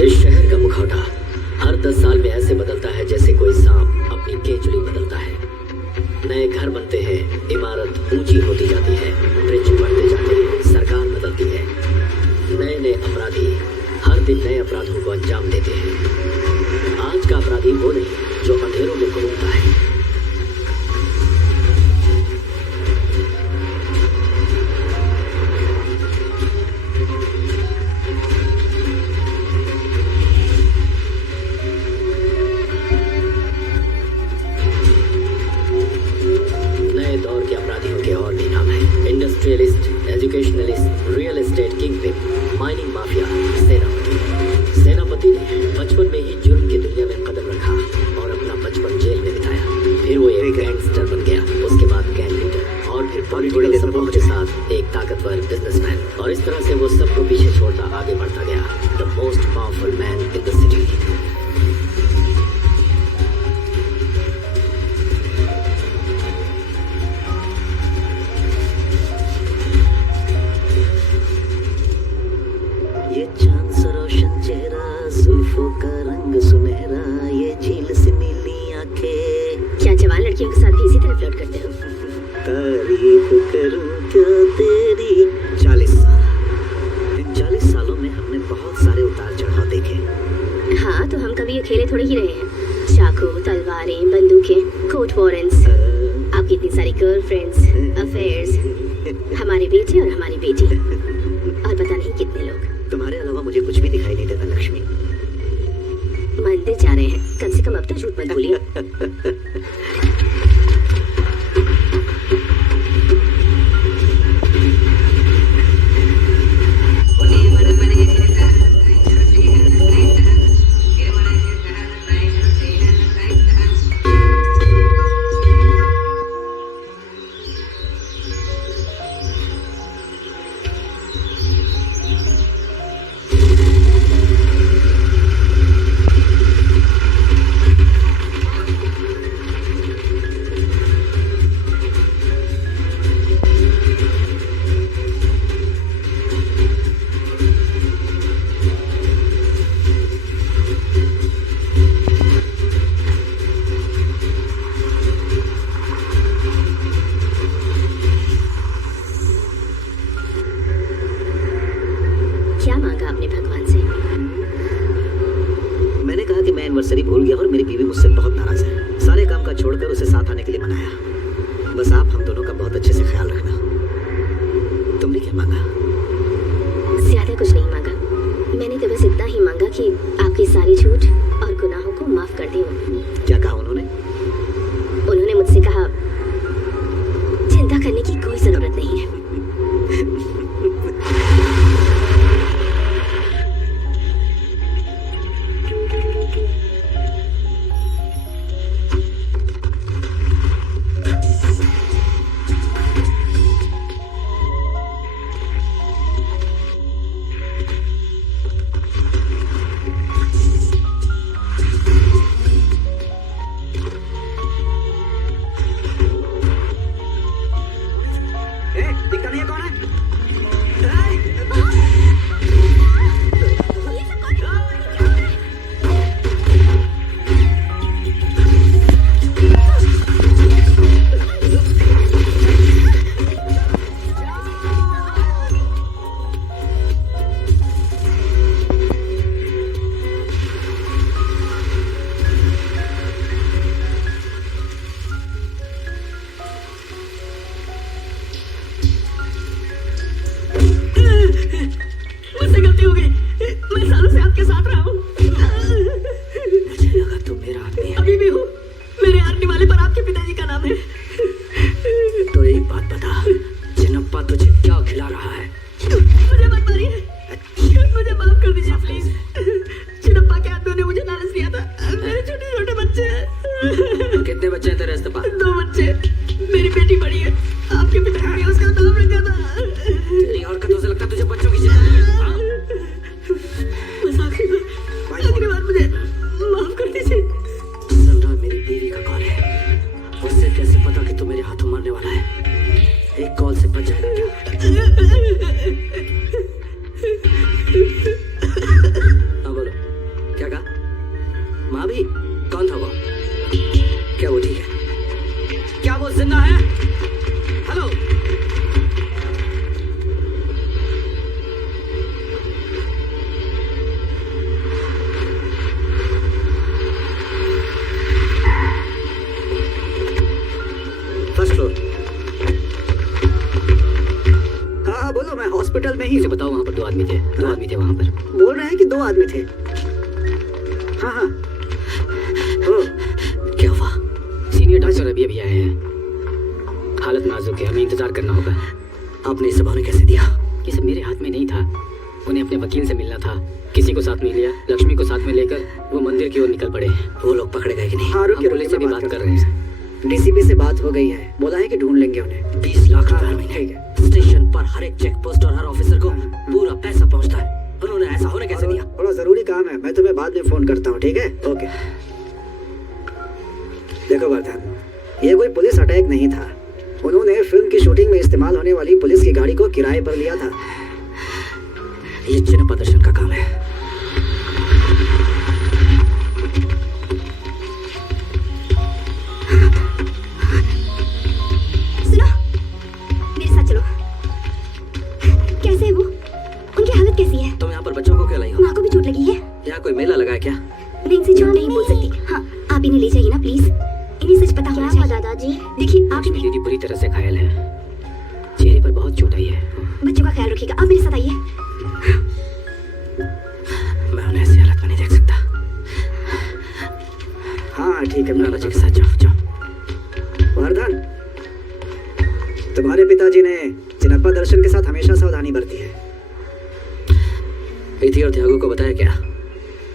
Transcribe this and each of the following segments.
इस शहर का मुखौटा हर 10 साल में ऐसे बदलता है जैसे कोई सांप अपनी केंचुली बदलता है। नए घर बनते हैं, इमारत ऊंची होती जाती है, ब्रिज बढ़ते जाते हैं, सरकार बदलती है। नए नए अपराधी हर दिन नए अपराधों को अंजाम देते हैं। आज का अपराधी वो नहीं जो अंधेरों में घूमता है। Industrialist, educationalist, real estate kingpin, mining mafia, सेनापति। सेनापति ने बचपन में ही जुर्म की दुनिया में कदम रखा और अपना बचपन जेल में बिताया। फिर वो एक गैंगस्टर बन गया, उसके बाद गैंग लीडर और फिर पॉलिटिकल सपोर्ट के साथ एक ताकतवर बिजनेसमैन। और इस तरह से वो सबको पीछे छोड़ता आगे बढ़ता गया। The most powerful man in the city. क्या जवान लड़कियों के साथ भी इसी तरह फ्लर्ट करते हो? तारीफ करूं क्या तेरी। 40 साल, इन 40 सालों में हमने बहुत सारे उतार चढ़ाव देखे। हाँ, तो हम कभी अकेले थोड़े ही रहे हैं। चाकू, तलवारें, बंदूकें, कोर्ट वारंट्स, आपकी इतनी सारी गर्लफ्रेंड्स, अफेयर्स, हमारे बेटे और हमारी बेटी, और पता नहीं कितने लोग। तुम्हारे अलावा मुझे कुछ भी दिखाई नहीं देता लक्ष्मी। मंदिर जा रहे हैं, कम से कम अब तो झूठ मत बोलिए। क्या मांगा आपने भगवान से? मैंने कहा कि मैं एनिवर्सरी भूल गया और मेरी बीवी मुझसे बहुत नाराज है। सारे काम का छोड़कर उसे साथ आने के लिए मनाया। बस आप हम दोनों का बहुत अच्छे से ख्याल रखना। तुमने क्या मांगा? ज्यादा कुछ नहीं मांगा। मैंने तो बस इतना ही मांगा कि आपकी सारी झूठ और गुनाहों को माफ कर दी हो। क्या कहा उन्होंने? उन्होंने मुझसे कहा, चिंता करने की कोई जरूरत नहीं है। मुझसे गलती हो गई। मैं सालों से आपके साथ रहा हूँ। मुझे लगा तुम मेरा आदमी है। अभी भी हूँ। मेरे हारने वाले पर आपके पिताजी का नाम है। तो एक बात बता, चिन्नप्पा तुझे क्या खिला रहा है? मुझे मत मारिए, मुझे माफ कर दीजिए प्लीज। चिन्नप्पा के आदमियों ने मुझे लालच दिया था। मेरे छोटे छोटे बच्चे हैं। कितने बच्चे हैं तेरे इस्तेमाल? 2 बच्चे। मेरी बेटी बड़ी है। आपके पिताजी ने उसका नाम रखा था। तेरी हरकतों से लगता है तुझे बच्चों की चिंता नहीं है। हाँ? बस आखिरी बार मुझे माफ कर दीजिए। सुन रहा मेरी बीवी का कॉल है। उससे कैसे पता कि तू मेरे हाथों मरने वाला है? एक कॉल से बच जाएगा क्या? हाँ बोलो। नहीं इसे हूँ। बताओ वहाँ पर 2 आदमी थे, 2 आदमी थे वहाँ पर। बोल रहे हैं कि 2 आदमी थे। हाँ हाँ। ओ, क्या हुआ? सीनियर डॉक्टर अभी अभी आए हैं, हालत नाजुक है, हमें इंतजार करना होगा। आपने इसे बहाने कैसे दिया? ये सब मेरे हाथ में नहीं था, उन्हें अपने वकील से मिलना था, किसी को साथ नहीं लिया। लक्ष्मी को साथ में लेकर वो मंदिर की ओर निकल पड़े। वो लोग पकड़े गए कि नहीं? हाँ, हम पुलिस से भी बात कर रहे हैं। डीसीपी से बात हो गई है, बोला है कि ढूंढ लेंगे उन्हें। 20 लाख रुपए हर महीने। स्टेशन पर हर एक चेक पोस्ट और हर ऑफिसर को पूरा पैसा पहुंचता है। उन्होंने ऐसा होने कैसे दिया? थोड़ा जरूरी काम है, मैं तुम्हें बाद में फोन करता हूँ, ठीक है? ओके। देखो वर्धन, ये कोई पुलिस अटैक नहीं था। उन्होंने फिल्म की शूटिंग में इस्तेमाल होने वाली पुलिस की गाड़ी को किराए पर लिया था। ये चिन्ह प्रदर्शन का काम है। सुनो, मेरे साथ चलो। कैसे है वो? उनकी हालत कैसी है? तुम यहाँ पर बच्चों को क्यों लाई हो? माँ को भी चोट लगी है। यहाँ कोई मेला लगा है क्या? मैं इनसे झूठ नहीं बोल सकती। हाँ, आप इन्हें ले जाइए ना प्लीज। इन्हें सच पता होना चाहिए। दादाजी देखिए, आप लक्ष्मी दीदी पूरी तरह से घायल है, चेहरे पर बहुत चोट आई है। बच्चों का ख्याल रखिएगा। आप मेरे साथ आइए। मैं उन्हें ऐसी हालत में नहीं देख सकता। हाँ ठीक है, मेरा बच्चे के साथ जाओ जाओ। वर्धन, तुम्हारे पिताजी ने चिन्नप्पा दर्शन के साथ हमेशा सावधानी बरती है। इति और त्यागो को बताया क्या?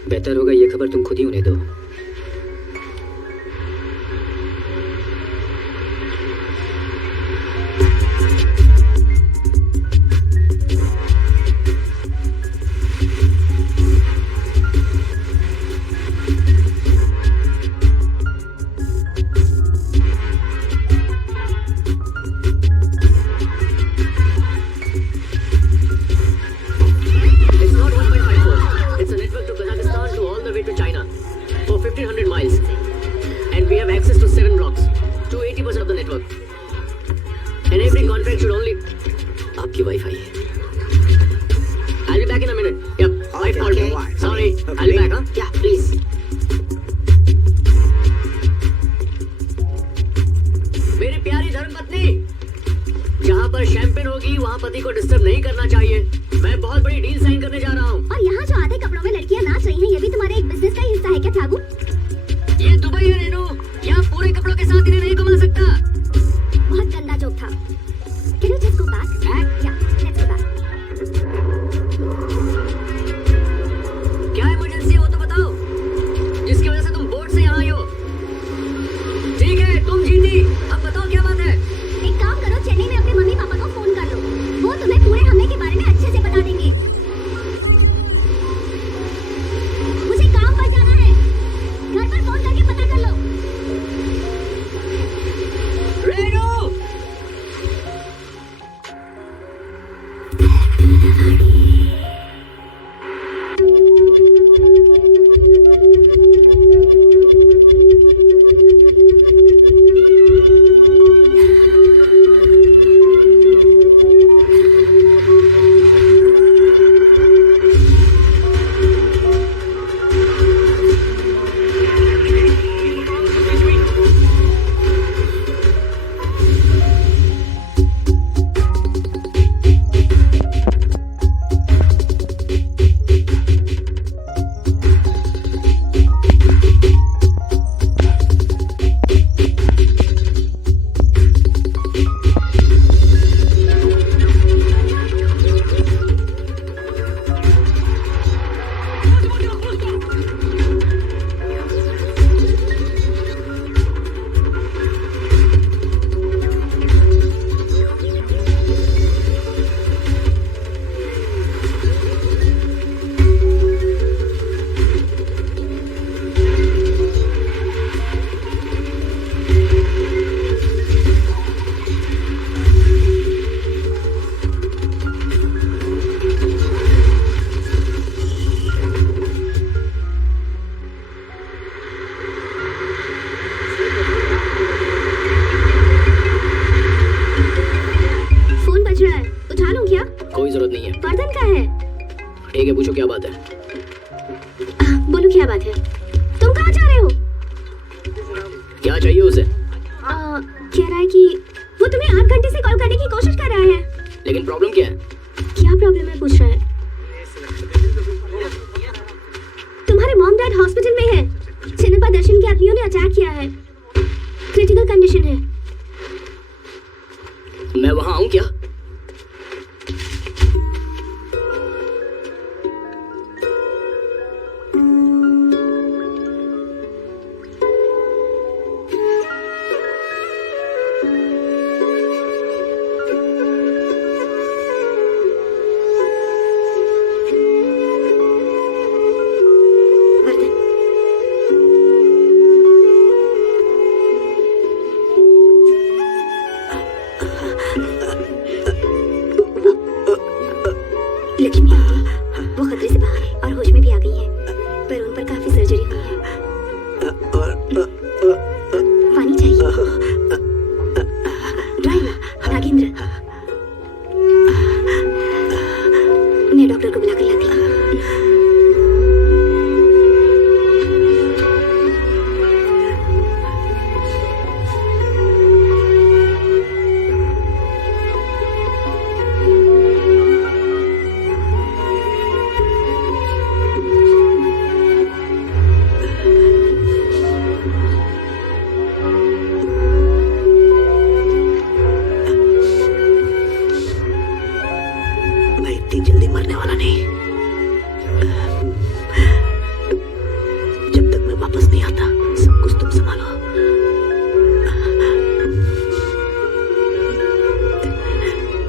बेहतर होगा ये खबर तुम खुद ही उन्हें दो। आपकी वाईफाई है। I'll be back in a minute. Yep. Wife called me. Sorry. I'll be back, huh? Yeah, please. मेरी प्यारी धर्मपत्नी, जहाँ पर शैंपेन होगी वहाँ पति को डिस्टर्ब नहीं करना चाहिए। मैं बहुत बड़ी डील साइन करने जा रहा हूँ। और यहाँ जो आधे कपड़ों में लड़कियाँ नाच रही हैं, ये भी तुम्हारे एक बिजनेस का ही हिस्सा है क्या ठाकुर? ये दुबई है रेनू, यहाँ पूरे कपड़ों के साथ इन्हें नहीं घुमा सकता। बहुत गंदा जोक था। Can you just go back? Back? Yeah, let's go back. क्या इमरजेंसी है वो तो बताओ, जिसकी वजह से तुम बोर्ड से यहाँ आई हो। ठीक है, तुम जीती। अब बताओ क्या बात है? एक काम करो, चेन्नई में अपने मम्मी पापा को फोन कर लो, वो तुम्हें पूरे हमले के बारे में अच्छे से बता देंगे। मुझे काम पर जाना है, घर पर फोन करके पता कर लो। रेनू! कोई जरूरत नहीं है। वर्धन का है। ठीक है, पूछो क्या बात है। बोलो क्या बात है? तुम कहाँ जा रहे हो? क्या चाहिए उसे? कह रहा है कि वो तुम्हें 8 घंटे से कॉल करने की कोशिश कर रहा है। लेकिन प्रॉब्लम क्या है? क्या प्रॉब्लम है पूछ रहा है? तुम्हारे मॉम डैड हॉस्पिटल में है। चिन्हपा दर्शन के आदमियों ने अटैक किया है। क्रिटिकल कंडीशन है। मैं वहां आऊं क्या? लक्ष्मी वो खतरे से बाहर है और होश में भी आ गई है, पर उन पर काफी सर्जरी हुई है। पानी चाहिए? ड्राइवर नागेंद्र, मैं डॉक्टर को बुलाकर लाती हूँ। मैं इतनी जल्दी मरने वाला नहीं। जब तक मैं वापस नहीं आता सब कुछ तुम संभालो।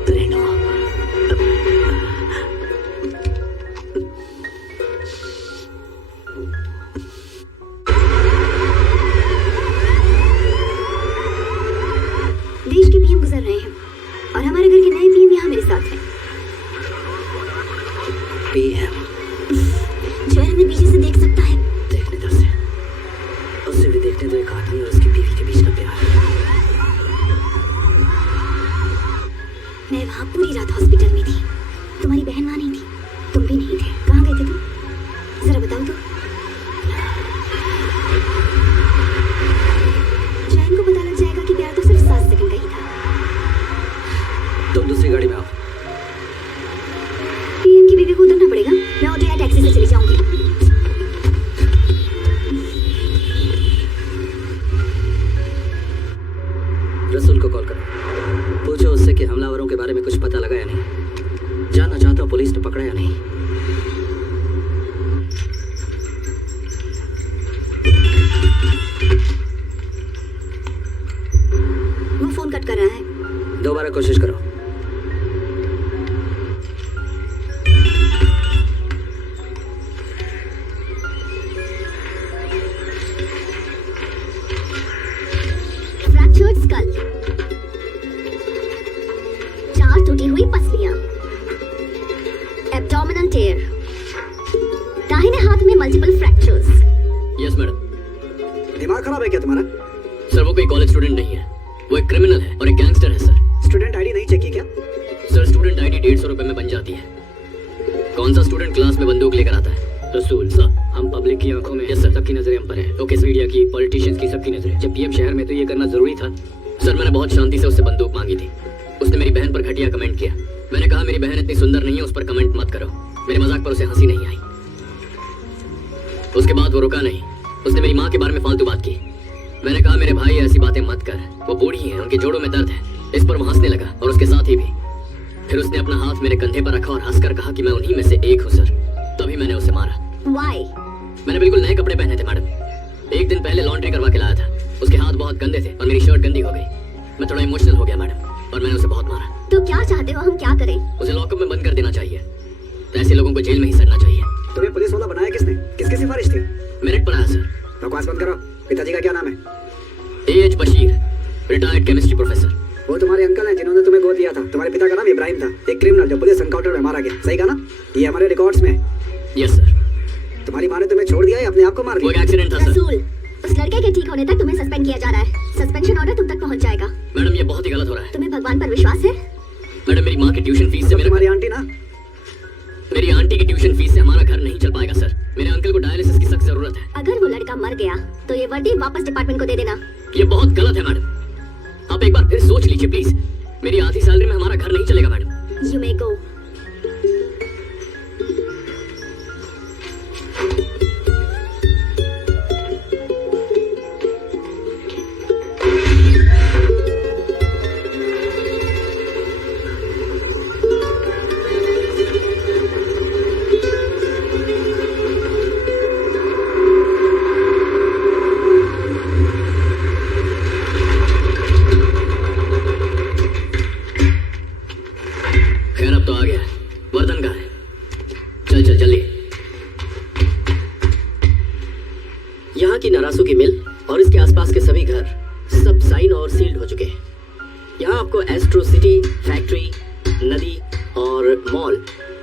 रेनू, देश के पीएम गुजर रहे हैं और हमारे घर के नए पीएम यहाँ मेरे साथ हैं। पीएम जो हमें पीछे से देख सकता है। देखने दर से उससे भी देखने दो एक आदमी और उसकी बीवी के बीच का प्यार। मैं वहाँ पूरी रात हॉस्पिटल में थी। तुम्हारी बहन वहाँ नहीं थी, तुम भी नहीं थे। कहाँ गए थे तुम? जरा बताओ तो। जैन को पता लग जाएगा कि प्यार तो सिर्फ 7 सेकंड का ही था। तुम दूसरी गाड़ी में आओ। पीएम की बीवी को उतरना पड़ेगा। मैं ऑटो या टैक्सी से चली जाऊंगी। रसूल को कॉल करो, पूछो उससे कि हमलावरों के बारे में कुछ पता लगा या नहीं। जानना चाहता हूँ पुलिस ने पकड़ा या नहीं। वो फोन कट कर रहा है। दोबारा कोशिश करो। फ्रैक्चर्ड स्कल, 4 टूटी हुई पसलियां, एब्डोमिनल टेयर, दाहिने हाथ में मल्टीपल फ्रैक्चर्स। Yes madam. दिमाग खराब है क्या तुम्हारा? सर वो कोई कॉलेज स्टूडेंट नहीं है, वो एक क्रिमिनल है और एक गैंगस्टर है सर। स्टूडेंट आईडी नहीं चेक की क्या? सर स्टूडेंट आईडी 150 रुपए में बन जाती है। कौन सा स्टूडेंट क्लास में बंदूक लेकर आता है? रसूल सर, हम पब्लिक की आंखों में, यस सर, सबकी नजरें हम पर है। ओके, मीडिया की, पॉलिटिशियंस की, सबकी नजरें। जब पीएम शहर में तो ये करना जरूरी था। सर मैंने बहुत शांति से उससे बंदूक मांगी थी। उसने मेरी बहन पर घटिया कमेंट किया। मैंने कहा मेरी बहन इतनी सुंदर नहीं है, उस पर कमेंट मत करो। मेरे मजाक पर उसे हंसी नहीं आई। उसके बाद वो रुका नहीं, उसने मेरी माँ के बारे में फालतू बात की। मैंने कहा मेरे भाई ऐसी बातें मत कर, वो बूढ़ी है, उनके जोड़ों में दर्द है। इस पर वो हंसने लगा और उसके साथ ही भी। फिर उसने अपना हाथ मेरे कंधे पर रखा और हंसकर कहा कि मैं उन्हीं में से एक हूँ सर। तभी मैंने उसे मारा। Why? मैंने बिल्कुल नए कपड़े पहने थे मैडम। एक दिन पहले लॉन्ड्री करवा के लाया था। उसके हाथ बहुत गंदे थे और मेरी शर्ट गंदी हो गई। मैं थोड़ा इमोशनल हो गया मैडम और मैंने उसे बहुत मारा। तो क्या चाहते हो हम क्या करें? उसे लॉकअप में बंद कर देना चाहिए। ऐसे लोगों को जेल में ही सड़ना चाहिए। तुम्हें पुलिस वाला बनाया किसने? किसकी सिफारिश थी? मेरिट पर आया सर। बकवास बंद करो। पिताजी का क्या नाम है? A.H. Bashir, retired chemistry professor. वो तुम्हारे अंकल हैं जिन्होंने तुम्हें गोद लिया था। तुम्हारे पिता का नाम इब्राहिम था, एक क्रिमिनल जो पुलिस एनकाउंटर में मारा गया। सही कहा ना? ये हमारे रिकॉर्ड्स में। Yes sir. तुम्हारी माँ ने तुम्हें छोड़ दिया या अपने आप को मार वो एक दिया? एक्सीडेंट था सर। रसूल, उस लड़के के ठीक होने तक तुम्हें सस्पेंड किया जा रहा है। सस्पेंशन ऑर्डर तुम तक पहुंच जाएगा। मैडम ये बहुत ही गलत हो रहा है। तुम्हें भगवान पर विश्वास है? मैडम मेरी माँ की ट्यूशन फीस से तो मेरा तुम्हारी आंटी ना? मेरी आंटी की ट्यूशन फीस से हमारा घर नहीं चल पाएगा सर। मेरे अंकल को डायलिसिस की सख्त जरूरत है। अगर वो लड़का मर गया तो ये वर्दी वापस डिपार्टमेंट को दे देना। ये बहुत गलत है मैडम। आप एक बार फिर सोच लीजिए प्लीज। मेरी आधी सैलरी में हमारा घर नहीं चलेगा मैडम। You may go. यहाँ की नरासू की मिल और इसके आसपास के सभी घर सब साइन और सील्ड हो चुके हैं। यहाँ आपको एस्ट्रो सिटी, फैक्ट्री, नदी और मॉल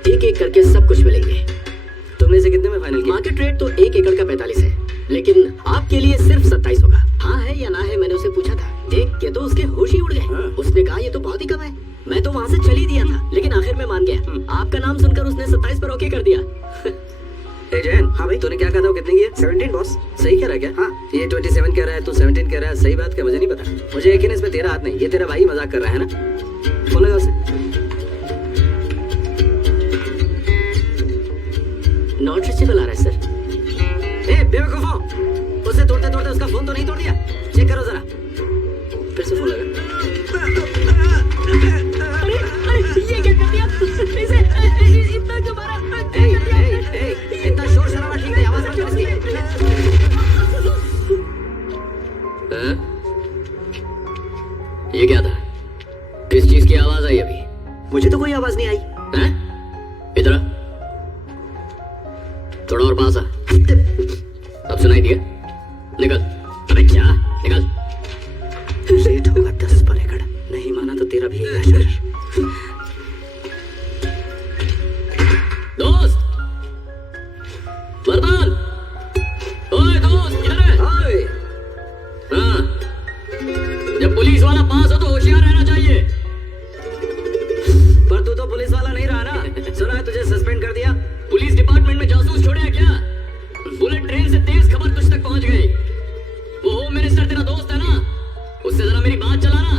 एक एक करके सब कुछ मिलेंगे। तुमने इसे कितने में फाइनल किया? मार्केट रेट तो 1 एकड़ का 45 है, लेकिन आपके लिए सिर्फ 27 होगा। हाँ है या ना है मैंने उसे पूछा था, देख के तो उसके होश ही उड़ गए। उसने कहा ये तो बहुत ही कम है। मैं तो वहाँ से चल ही दिया था, लेकिन आखिर में मान गया। आपका नाम सुनकर उसने 27 पर ओके कर दिया। ए जैन, हाँ भाई, तूने क्या कहा था, वो कितने की है? 17 बॉस। सही कह रहा है क्या? हाँ, ये 27 कह रहा है, तू 17 कह रहा है। सही बात क्या? मुझे नहीं पता। मुझे यकीन है इसमें तेरा हाथ नहीं, ये तेरा भाई मजाक कर रहा है ना। फोन लगा उसे। नॉट रीचेबल आ रहा है सर। ए बेवकूफो, उसे तोड़ते तोड़ते उसका फोन तो नहीं तोड़ दिया? चेक करो जरा। फिर से फोन लगा। ये क्या कर दिया? इसे इतना क्यों मारा? इतना शोर शराबा ठीक है, आवाज मत कर इसकी। ये क्या था? किस चीज की आवाज आई अभी? मुझे तो कोई आवाज नहीं आई। हैं? इधर आ। थोड़ा और पास आ। अब सुनाई दिया? निकल। अबे क्या? निकल। लेट होगा 10 पर एकड़। नहीं माना तो तेरा भी यही हाल। दोस्त वरदान, ओए दोस्त इधर है। हाँ, जब पुलिस वाला पास हो तो होशियार रहना चाहिए। पर तू तो पुलिस वाला नहीं रहा ना। सुना है तुझे सस्पेंड कर दिया। पुलिस डिपार्टमेंट में जासूस छोड़े हैं क्या? बुलेट ट्रेन से तेज खबर तुझ तक पहुंच गई। वो होम मिनिस्टर तेरा दोस्त है ना, उससे जरा मेरी बात चलाना।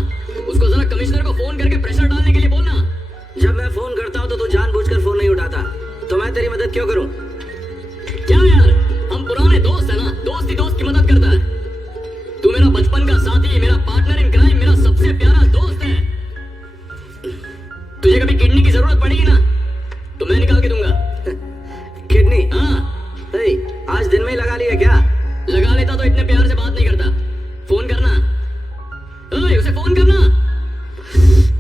उसको जरा कमिश्नर को फोन करके प्रेशर डालने के लिए बोलना। जब मैं फोन करता हूँ तो तू जानबूझकर फोन नहीं उठाता, तो मैं तेरी मदद क्यों करूँ? क्या यार, हम पुराने दोस्त है ना, दोस्त ही दोस्त की मदद करता है। तू मेरा बचपन का साथी, मेरा पार्टनर इन क्राइम, मेरा सबसे प्यारा दोस्त है। तुझे कभी किडनी की जरूरत पड़ेगी ना तो मैं निकाल के दूंगा। किडनी? हाँ, आज दिन में ही लगा लिया क्या? लगा लेता तो इतने प्यार से बात नहीं करता। फोन करना। ओए, उसे फोन करना।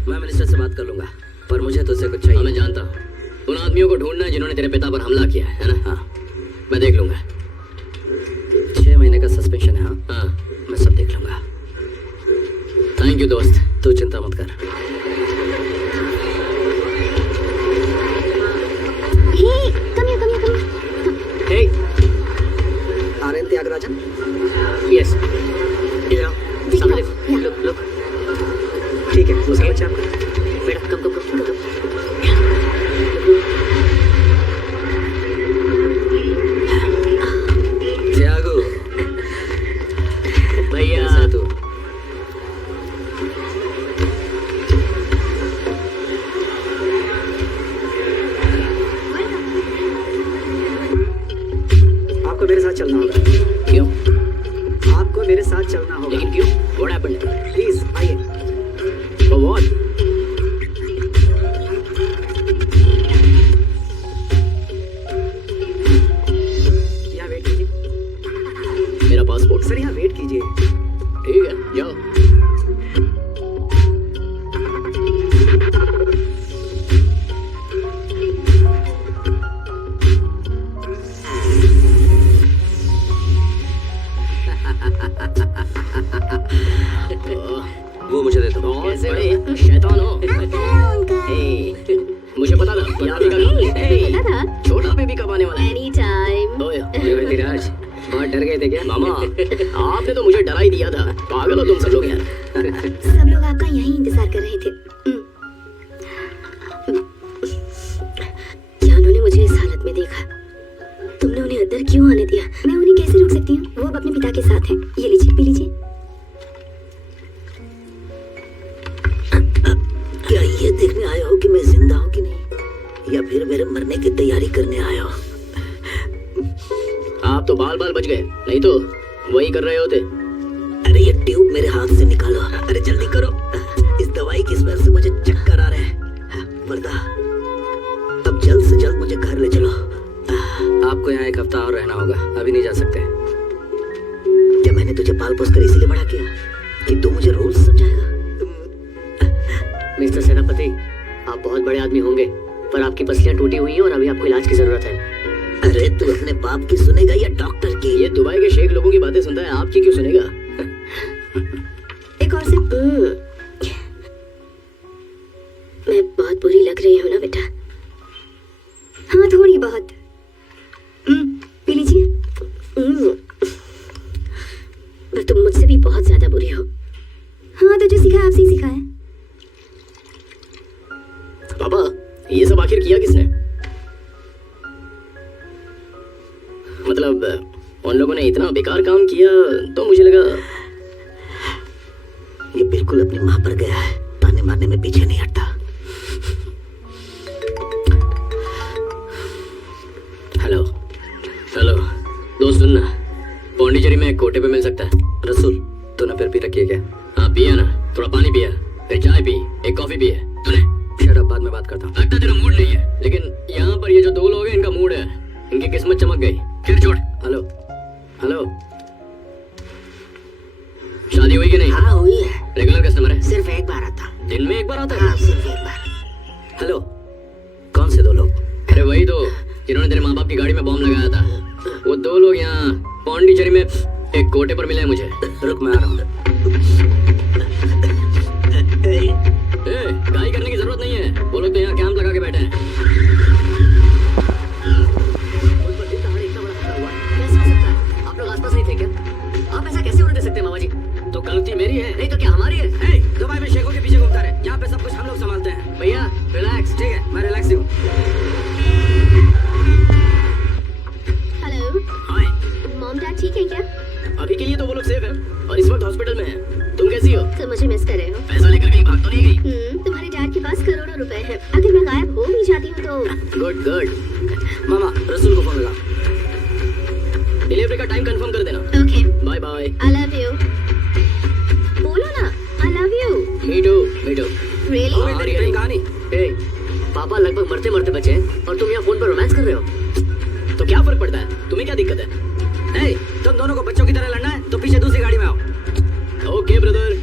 मैं मिनिस्टर से बात कर लूंगा, पर मुझे तुझसे कुछ चाहिए। हाँ, मैं जानता हूँ। उन आदमियों को ढूंढना है जिन्होंने तेरे पिता पर हमला किया है ना? हाँ, मैं देख लूंगा। 6 महीने का सस्पेंशन है। हाँ हाँ, मैं सब देख लूंगा। थैंक यू दोस्त। तू चिंता मत कर। Hey, आर्यन त्यागराजन? yes. इधर आओ। सामने देखो। Look. ठीक है, उसका बच्चा आपका? बेटा, कम। त्यागू भैया। कैसा तू? आपको मेरे साथ चलना होगा। क्यों? आपको मेरे साथ चलना होगा। लेकिन क्यों? What happened? प्लीज आइए। For what? यहाँ वेट कीजिए। मेरा पासपोर्ट। सर यहाँ वेट कीजिए। ठीक है, जाओ। वो मुझे दे दो। कैसे बे? शैतान हो। मुझे पता था ये आने का काम है। पता था? छोटा बेबी कब आने वाला है? Anytime. ओए, धीराज, बहुत डर गए थे क्या? मामा, आपने तो मुझे डरा ही दिया था। पागल हो तुम सब लोग यार। सब लोग आपका यहीं इंतजार कर रहे थे। जानू ने मुझे इस हालत में देखा। तुमने उन्हें अंदर क्यों आने दिया? मैं उन्हें कैसे रोक सकती हूँ? वो अब अपने पिता के साथ हैं। ये लीजिए, पी लीजिए। क्या ये देखने आया हो कि मैं जिंदा हूँ कि नहीं, या फिर मेरे मरने की तैयारी करने आया हो? आप तो बाल बच गए, नहीं तो वही कर रहे होते। अरे ये ट्यूब मेरे हाथ से निकालो। अरे जल्दी करो, इस दवाई की स्मेल से मुझे चक्कर आ रहे हैं। वरदा, अब जल्द से जल्द मुझे घर ले चलो। आपको यहाँ 1 हफ्ता और रहना होगा, अभी नहीं जा सकते। क्या मैंने तुझे पाल पोस कर इसीलिए बड़ा किया कि तू मुझे रूल्स समझाएगा? मिस्टर सेनापति, आप बहुत बड़े आदमी होंगे, पर आपकी पसलियां टूटी हुई हैं और अभी आपको इलाज की जरूरत है। अरे तू अपने बाप की सुनेगा या डॉक्टर की? ये दुबई के शेख लोगों की बातें सुनता है, आपकी क्यों सुनेगा? एक और से मैं बहुत बुरी लग रही हूँ ना बेटा? हाँ थोड़ी बहुत। पी लीजिए। पर तुम मुझसे भी बहुत ज्यादा बुरी हो। हाँ तो जो सीखा है आपसे ही सीखा है। पापा ये सब आखिर किया किसने? मतलब उन लोगों ने इतना बेकार काम किया तो मुझे लगा ये बिल्कुल अपनी माँ पर गया है, ताने मारने में पीछे नहीं हटता। हेलो हेलो दोस्त, सुनना, पौंडीचेरी में कोटे पे मिल सकता है? रसूल तूने फिर पी रखी है क्या? हाँ पिया ना, थोड़ा पानी पिया, फिर चाय पी, एक कॉफी पी है तूने? शट अप, बाद में बात करता हूँ। लगता तेरा मूड नहीं है, लेकिन यहाँ पर ये जो दो लोग हैं इनका मूड है, इनकी किस्मत चमक गई। फिर छोड़। हेलो हेलो, शादी हुई कि नहीं? हाँ हुई है, रेगुलर कस्टमर है? सिर्फ एक बार आता। दिन में एक बार आता है? हाँ सिर्फ एक बार। हेलो, कौन से दो लोग? अरे वही दो जिन्होंने तेरे माँ बाप की गाड़ी में बॉम्ब लगाया था। वो दो लोग यहाँ पौंडीचेरी में एक कोटे पर मिले हैं मुझे। रुक मैं आ रहा हूँ। गाली करने की जरूरत नहीं है, वो लोग तो यहाँ कैंप लगा के बैठे हैं। आप लोग आसपास नहीं थे क्या? आप ऐसा कैसे होने दे सकते हैं मामा जी? तो गलती मेरी है, नहीं तो क्या हमारी है? दुबई में शेखों के पीछे घूमता रहे, यहाँ पे सब कुछ हम लोग संभालते हैं। भैया रिलैक्स। ठीक है, मैं रिलैक्स ही हूँ। हेलो, हाय, मॉम डैड ठीक है क्या? अभी के लिए तो वो लोग सेफ हैं और इस वक्त हॉस्पिटल में हैं। तुम कैसी हो? तुम मुझे मिस कर रहे हो? पैसा लेकर कहीं भाग तो नहीं गई? तुम्हारे डैड के पास करोड़ों रुपए हैं। अगर मैं गायब हो भी जाती हूँ तो गुड गुड। मामा रसूल को फोन लगा। डिलीवरी का टाइम कंफर्म कर देना। Okay, bye bye. I love you. बोलो ना, I love you. Me too, me too. Really? ओए, तेरी प्रेम कहानी। पापा लगभग मरते मरते बचे हैं और तुम यहाँ फोन पर रोमांस कर रहे हो, तो क्या फर्क पड़ता है? तुम्हें क्या दिक्कत है? तुम दोनों को बच्चों की तरह लड़ना है तो पीछे दूसरी गाड़ी में आओ। Okay brother.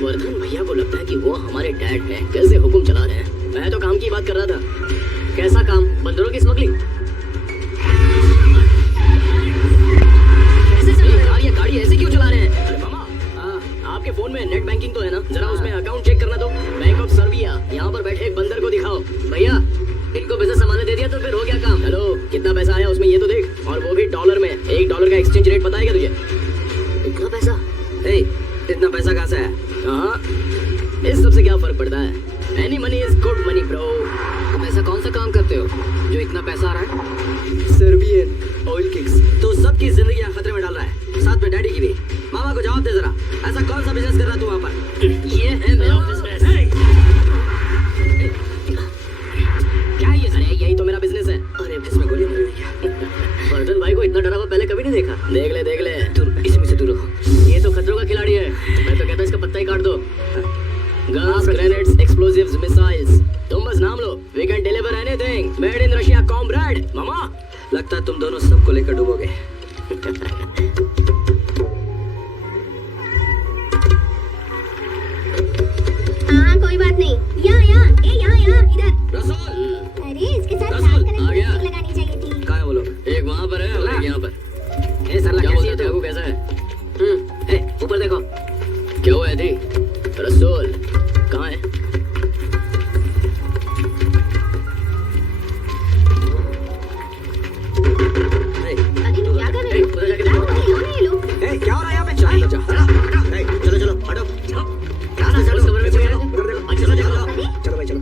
वर्धन भैया को लगता है कि वो हमारे डैड हैं, कैसे हुक्म चला रहे हैं। मैं तो काम की बात कर रहा था। कैसा काम? बंदरों की स्मगलिंग? कैसे चला रहे हैं? ये गाड़ी ऐसे क्यों चला रहे हैं? अरे मामा, आपके फोन में नेट बैंकिंग तो है ना? जरा उसमें अकाउंट चेक करना दो। बैंक ऑफ सर्बिया, यहाँ पर बैठे एक बंदर को दिखाओ। भैया इनको बिजनेस संभालने दे दिया तो फिर हो गया काम। हेलो, कितना पैसा आया उसमें ये तो देख, और वो भी डॉलर में। $1 का एक्सचेंज रेट पता है क्या तुझे? इतना पैसा? इतना पैसा कहाँ से है? हाँ, इस सब से क्या फर्क पड़ता है? Any money is good money bro. तुम ऐसा कौन सा काम करते हो जो इतना पैसा आ रहा है? Serbian oil kicks. तो सबकी जिंदगी खतरे में डाल रहा है, साथ में डैडी की भी। मामा को जवाब दे जरा, ऐसा कौन सा बिजनेस कर रहा तू वहाँ पर? ये है मेरा बिजनेस। क्या ये? अरे यही तो मेरा बिजनेस है। अरे इसमें गोली मार रही है। वर्धन भाई को इतना डरा हुआ पहले कभी नहीं देखा। देख ले देख ले, दूर, इसमें से दूर रहो। ये तो खतरों का खिलाड़ी है। मैं तो कहता इसका पत्ता ही काट दो। गन्स, ग्रेनेड्स, एक्सप्लोजिव्स, मिसाइल्स, तुम बस नाम लो। We can deliver anything made in Russia comrade. मामा लगता है तुम दोनों सबको लेकर डूबोगे। हाँ कोई बात नहीं। यहाँ इधर। रसूल, अरे इसके साथ रसूल, बात करने आ की गया। music लगानी चाहिए थी। कहाँ है वो लोग? एक वहाँ पर है और एक यहाँ पर। सरला क्या कैसी बोलते है हैं? तू? कैसा है? ऊपर देखो। क्या हुआ है? रसूल कहाँ है? अरे क्या कर रहे हो? उधर जाके क्या देखो। हो रहा है? ये लोग क्या हो रहा है यहाँ पे? चलो चलो चलो हटो। उस कमरे में कोई है? उधर देखो। अच्छा, चलो, चलो। चलो भाई चलो।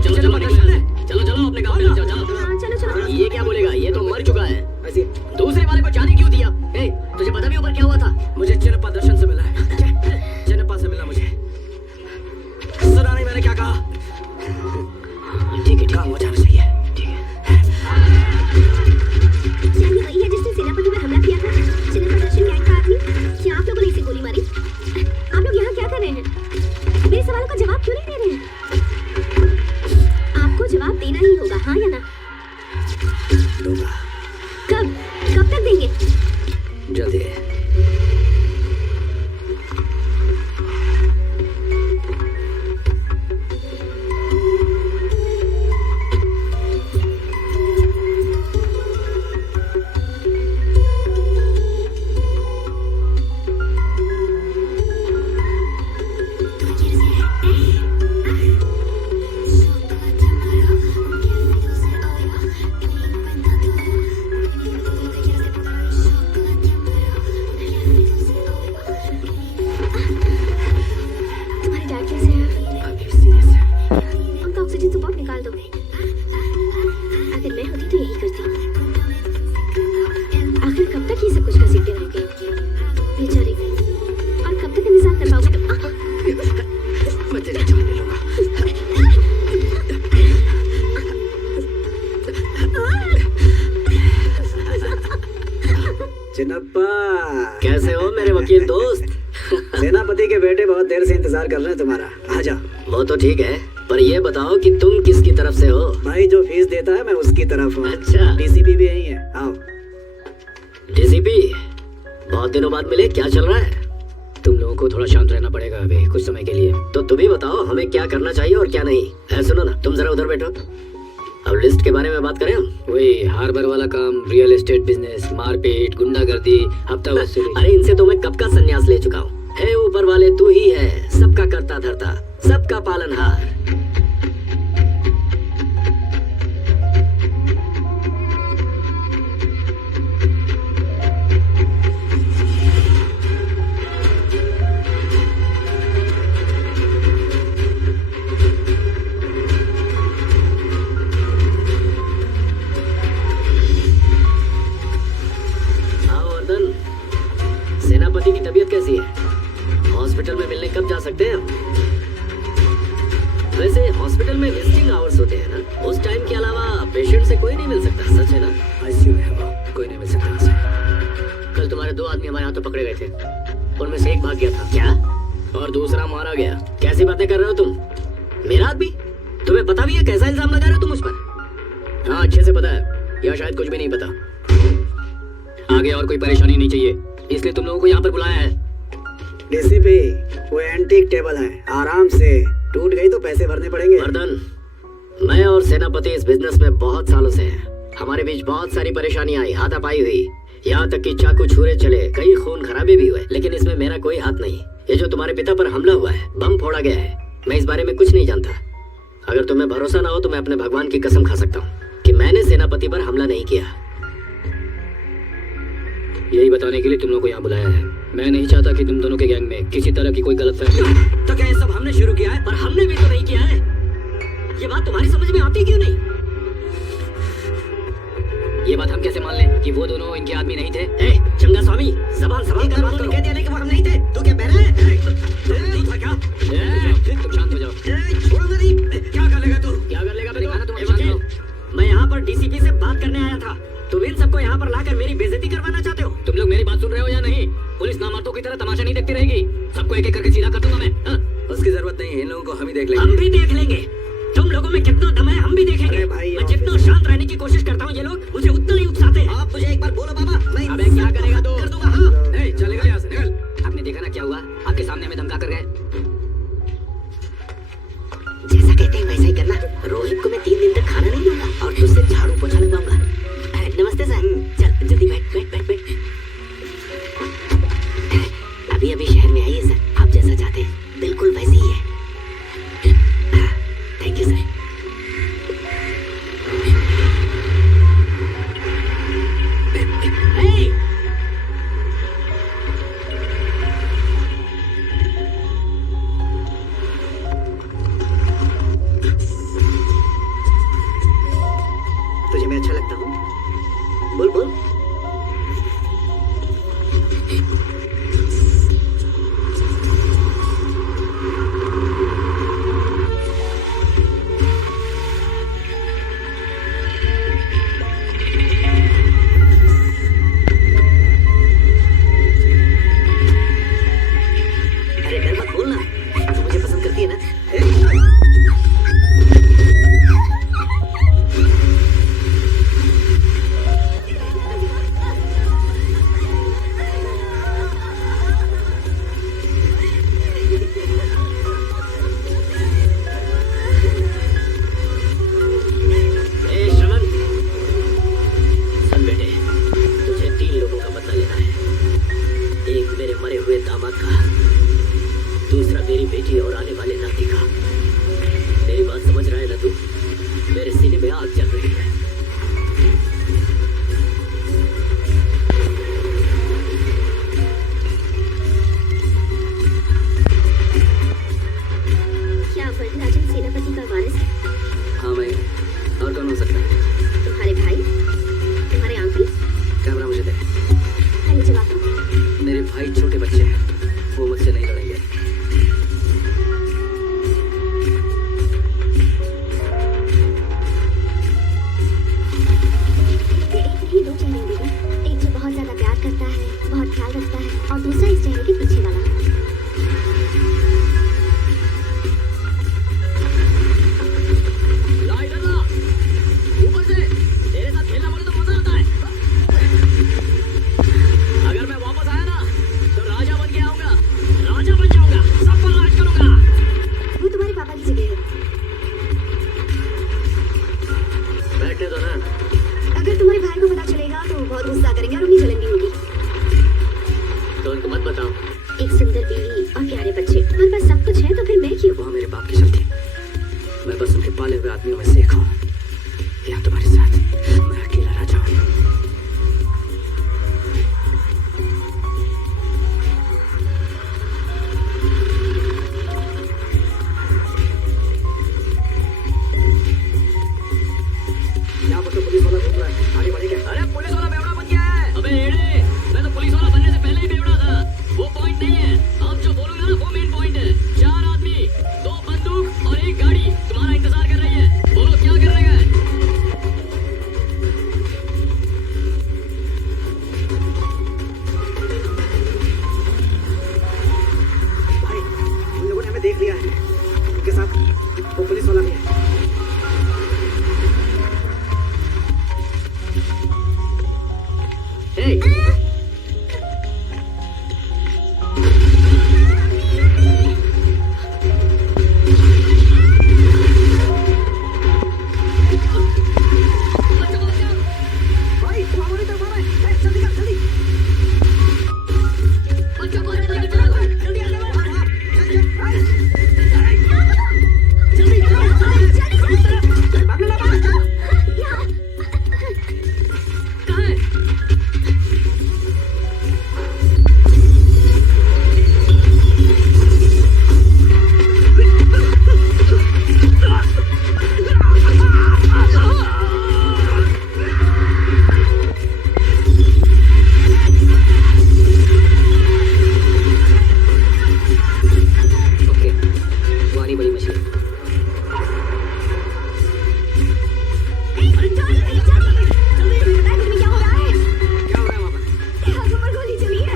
चलो चलो चलो चलो अपने काम पे लग जाओ चलो। हाँ चलो चलो। ये क्या बोलेगा, ये तो मर चुका है। ऐसी दूसरे वाले को जाने क्यों दिया? ए, तुझे पता भी ऊपर क्या हुआ था? मुझे चिन्नप्पा दर्शन से मिला है। चिन्नप्पा से मिला मुझे। सुना नहीं मैंने क्या कहा? ठीक है काम हो जाना चाहिए। ठीक है। क्या ये वही है जिसने सेनापति पर हमला किया था? चिन्नप्पा दर्शन गैंग का आदमी? क्या आप लोगों ने इसे गोली मारी? आप लोग यहाँ क्या कर रहे हैं? मेरे सवालों का जवाब क्यों नहीं दे रहे हैं? आपको जवाब देना ही होगा, हाँ या ना? दूंगा। कब तक देंगे? जल्दी। तुम्हारे डैड कैसे हैं? अभी सीरियस है। उनका ऑक्सीजन सपोर्ट निकाल दो। अगर मैं होती तो यही करती। आखिर कब तक ये सब कुछ घसीटते रहोगे बेचारे? और कब तक इंतजार कर पाओगे तुम? मैं तेरी जान ले लूंगा। चिन्नप्पा, कैसे हो मेरे वकील दोस्त? सेनापति के बेटे बहुत देर से इंतजार कर रहे हैं तुम्हारा। आजा। वो तो ठीक है, पर ये बताओ कि तुम किसकी तरफ से हो? भाई जो फीस देता है मैं उसकी तरफ हूँ। अच्छा। डीसीपी भी यही है। आओ। डीसीपी, बहुत दिनों बाद मिले, क्या चल रहा है? तुम लोगों को थोड़ा शांत रहना पड़ेगा अभी कुछ समय के लिए। तो तुम ही बताओ हमें क्या करना चाहिए और क्या नहीं। है सुनो ना, तुम जरा उधर बैठो। अब लिस्ट के बारे में बात करें हम। वही हार्बर वाला काम, रियल एस्टेट बिजनेस, मारपीट, गुंडागर्दी, हफ्ता वसूली। अरे इनसे तो मैं कब का संन्यास ले चुका हूँ। है ऊपर वाले तू ही है, सबका करता धरता, सबका पालनहार। सेनापति की तबीयत कैसी है? हॉस्पिटल में मिलने कब जा सकते हैं हम? वैसे हॉस्पिटल में विजिटिंग आवर्स होते हैं ना, उस टाइम के अलावा पेशेंट से कोई नहीं मिल सकता, सच है ना? आईसीयू में है वो, कोई नहीं मिल सकता हमसे। कल तुम्हारे 2 आदमी हमारे हाथों पकड़े गए थे, उनमें से एक भाग गया था। क्या? और दूसरा मारा गया। कैसी बातें कर रहे हो तुम? मेरा आदमी? तुम्हें पता भी है कैसा इल्जाम लगा रहे हो तुम मुझ पर? हाँ अच्छे से पता है, या शायद कुछ भी नहीं पता। आगे और कोई परेशानी नहीं चाहिए, इसलिए तुम लोगों को यहाँ पर बुलाया है। डीसीपी, वो एंटीक टेबल है, आराम से टूट गई तो पैसे भरने पड़ेंगे। वर्धन, मैं और सेनापति इस बिजनेस में बहुत सालों से हैं। हमारे बीच बहुत सारी परेशानियां आई, हाथापाई हुई, यहाँ तक कि चाकू छुरे चले, कई खून खराबे भी हुए, लेकिन इसमें मेरा कोई हाथ नहीं। ये जो तुम्हारे पिता पर हमला हुआ है, बम फोड़ा गया है, मैं इस बारे में कुछ नहीं जानता। अगर तुम्हें भरोसा ना हो तो मैं अपने भगवान की कसम खा सकता हूँ कि मैंने सेनापति पर हमला नहीं किया। यही बताने के लिए तुम लोग को यहाँ बुलाया है। मैं नहीं चाहता कि तुम दोनों के गैंग में किसी तरह की कोई गलतफहमी। तो क्या ये सब हमने शुरू किया है? पर हमने भी तो नहीं किया है। ये बात तुम्हारी समझ में आती क्यों नहीं? ये बात हम कैसे मान लें कि वो दोनों इनके आदमी नहीं थे? ए, चंगा स्वामी, जबान संभाल कर बात करो। कह दिया कि वो हम नहीं थे। तू क्या बहरा है? क्या? तुम शांत हो जाओ। छोड़ो मेरी। क्या कर लेगा तू? क्या कर लेगा? मैंने कहा ना तुम ए, शांत वकील, हो। मैं यहाँ पर डीसीपी से बात करने आया था। तुम इन सबको यहाँ पर लाकर मेरी बेइज्जती करवाना चाहते हो? तुम लोग मेरी बात सुन रहे हो या नहीं? पुलिस नामर्दों की तरह तमाशा नहीं देखती रहेगी, सबको एक एक करके सीधा कर दूंगा मैं। हाँ? उसकी जरूरत नहीं है, इन लोगों को हम ही देख हम भी देख लेंगे। तुम लोगों में कितना दम है हम भी देखेंगे। अरे भाई, मैं जितना शांत रहने की कोशिश करता हूँ, ये लोग मुझे उतना ही उकसाते हैं। आप मुझे एक बार बोलो बाबा, मैं अबे क्या करेगा तू? कर दूंगा। हाँ, ए, चल निकल यहाँ से, निकल। आपने देखा ना क्या हुआ? आपके सामने हमें धमका कर गए। जैसा कहते हैं वैसा ही करना। रोहित को मैं 3 दिन तक खाना नहीं दूंगा और तुझसे झाड़ू पोछा लगवाऊंगा। नमस्ते सर, चल जल्दी बैठ बैठ बैठ बैठ। अभी अभी शहर में आई है सर, आप जैसा चाहते हैं बिल्कुल वैसे ही है। Thank you sir. बैठने दो ना। अगर तुम्हारे भाई को पता चलेगा तो बहुत गुस्सा करेंगे और उन्हें जलन भी होगी। तो उनको मत बताओ। एक सुंदर बीवी और प्यारे बच्चे, तुम्हारे पास सब कुछ है तो फिर मैं क्यों? वो मेरे बाप की चलती, मैं बस उनके पाले हुए आदमियों में से एक हूँ। या तुम्हारे साथ मैं अकेला रह जाऊँ। यहाँ पर तो पुलिस वाला घूम रहा है, आगे बढ़े क्या? अरे पुलिस वाला बेवड़ा बन गया है। अबे एड़े, मैं तो पुलिस वाला बनने से पहले ही बेवड़ा था। वो पॉइंट नहीं है, आप जो बोलोगे ना वो मेन पॉइंट है। 4 आदमी, 2 बंदूक और 1 गाड़ी तुम्हारा इंतजार कर रही है। बोलो क्या करने का है? भाई, उन लोगों ने हमें देख लिया है। उनके साथ वो पुलिस वाला भी है। Hey! भाई, वो हमारी तरफ आ रहा है। जल्दी कर, जल्दी। कहाँ है? ओके, वो आ रही बड़ी मशीन। क्या हो रहा है वहाँ पर? गोली चली है।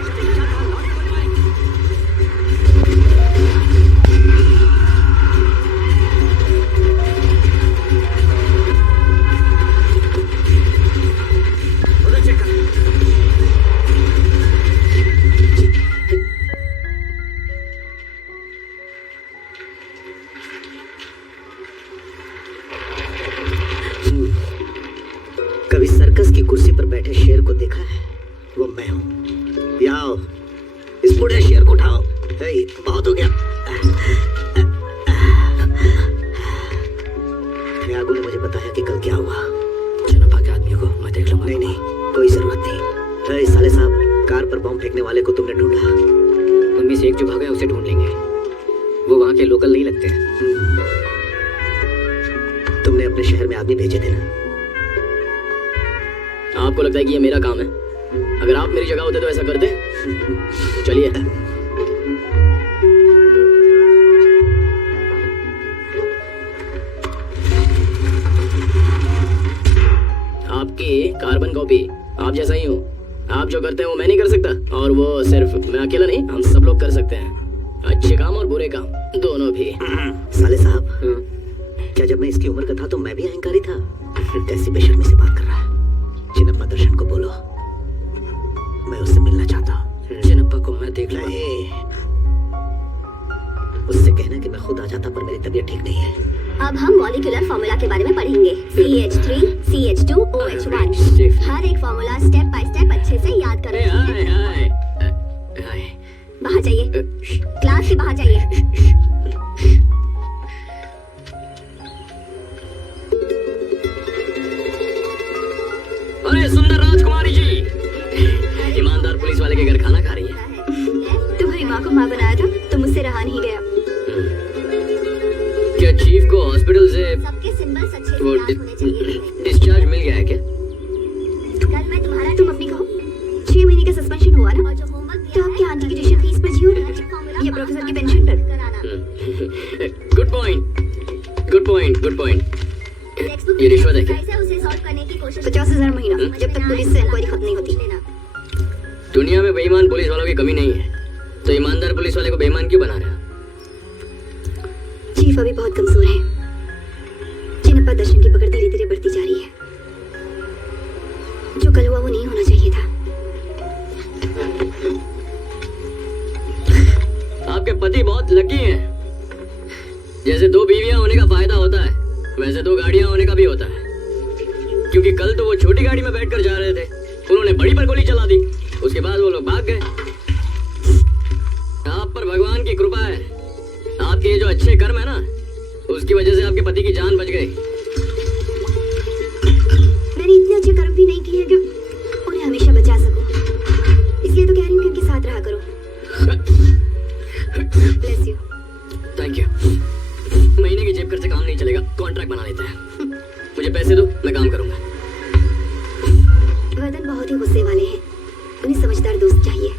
उधर चेक कर। कभी सर्कस की कुर्सी पर बैठे शेर को देखा है? वो मैं हूँ। आओ, इस बूढ़े शेर को उठाओ। हे, बहुत हो गया। त्यागू ने मुझे बताया कि कल क्या हुआ। जनपा के आदमियों को मैं देख लूंगा। नहीं नहीं, कोई जरूरत नहीं। हे, साले साहब, कार पर बम फेंकने वाले को तुमने ढूंढा? उनमें से एक जो भागा है उसे ढूंढ लेंगे। वो वहाँ के लोकल नहीं लगते। तुमने अपने शहर में आदमी भेजे थे ना? आपको लगता है कि ये मेरा काम है? अगर आप मेरी जगह होते तो ऐसा करते? चलिए। आपकी कार्बन कॉपी आप जैसा ही हूँ। आप जो करते हैं वो मैं नहीं कर सकता, और वो सिर्फ मैं अकेला नहीं, हम सब लोग कर सकते हैं। अच्छे काम और बुरे काम दोनों भी। साले साहब, क्या जब मैं इसकी उम्र का था तो मैं भी अहंकारी था? कैसी बेशर्मी से बात कर रहा है। चिन्नप्पा दर्शन को बोलो, मैं उससे मिलना चाहता हूँ। चिन्नप्पा को मैं देख लूंगा। उससे कहना कि मैं खुद आ जाता, पर मेरी तबीयत ठीक नहीं है। अब हम मॉलिक्यूलर फॉर्मूला के बारे में पढ़ेंगे। CH3, CH2, OH1। हर एक फॉर्मूला स्टेप बाय स्टेप अच्छे से याद कर रहे हैं। बाहर जाइए, क्लास से बाहर जाइए। अरे सुंदर राजकुमारी जी, ईमानदार पुलिस वाले के घर खाना खा रही है। तुम्हारी माँ को माँ बनाया था तो मुझसे रहा नहीं गया। क्या चीफ को हॉस्पिटल से सबके सिंबल्स अच्छे से वो याद होने चाहिए। डिस्चार्ज मिल गया है क्या? कल मैं तुम्हारा तुम अपनी कहो। 6 महीने का सस्पेंशन हुआ ना, तो आपकी आंटी की ट्यूशन फीस पर जियो या प्रोफेसर की पेंशन पर। Good point, good point, good point. ये रिश्वत है क्या? 50,000 महीना, जब तक पुलिस से इंक्वायरी खत्म नहीं होती। दुनिया में बेईमान पुलिस वालों की कमी नहीं है, तो ईमानदार पुलिस वाले को बेईमान क्यों बना रहा है? चीफ अभी बहुत कमजोर है। चिन्नप्पा दर्शन की पकड़ धीरे धीरे बढ़ती जा रही है। जो कल हुआ वो नहीं होना चाहिए था। आपके पति बहुत लकी हैं। जैसे 2 बीवियां होने का फायदा होता है, वैसे 2 गाड़ियां होने का भी होता है। क्योंकि कल तो वो छोटी गाड़ी में बैठकर जा रहे थे, उन्होंने बड़ी पर गोली चला दी, उसके बाद वो लोग भाग गए। आप पर भगवान की कृपा है, आपके ये जो अच्छे कर्म है ना, उसकी वजह से आपके पति की जान बच गई। मैंने इतने अच्छे कर्म भी नहीं किए हैं कि उन्हें हमेशा बचा सकूं, इसलिए तो कह रही हूँ कि उनके साथ रहा करो। Bless you. Thank you. महीने की जेब खर्च से काम नहीं चलेगा, कॉन्ट्रैक्ट बना लेते हैं। मुझे पैसे दो, मैं काम करूंगा। वर्धन बहुत ही गुस्से वाले हैं, उन्हें समझदार दोस्त चाहिए।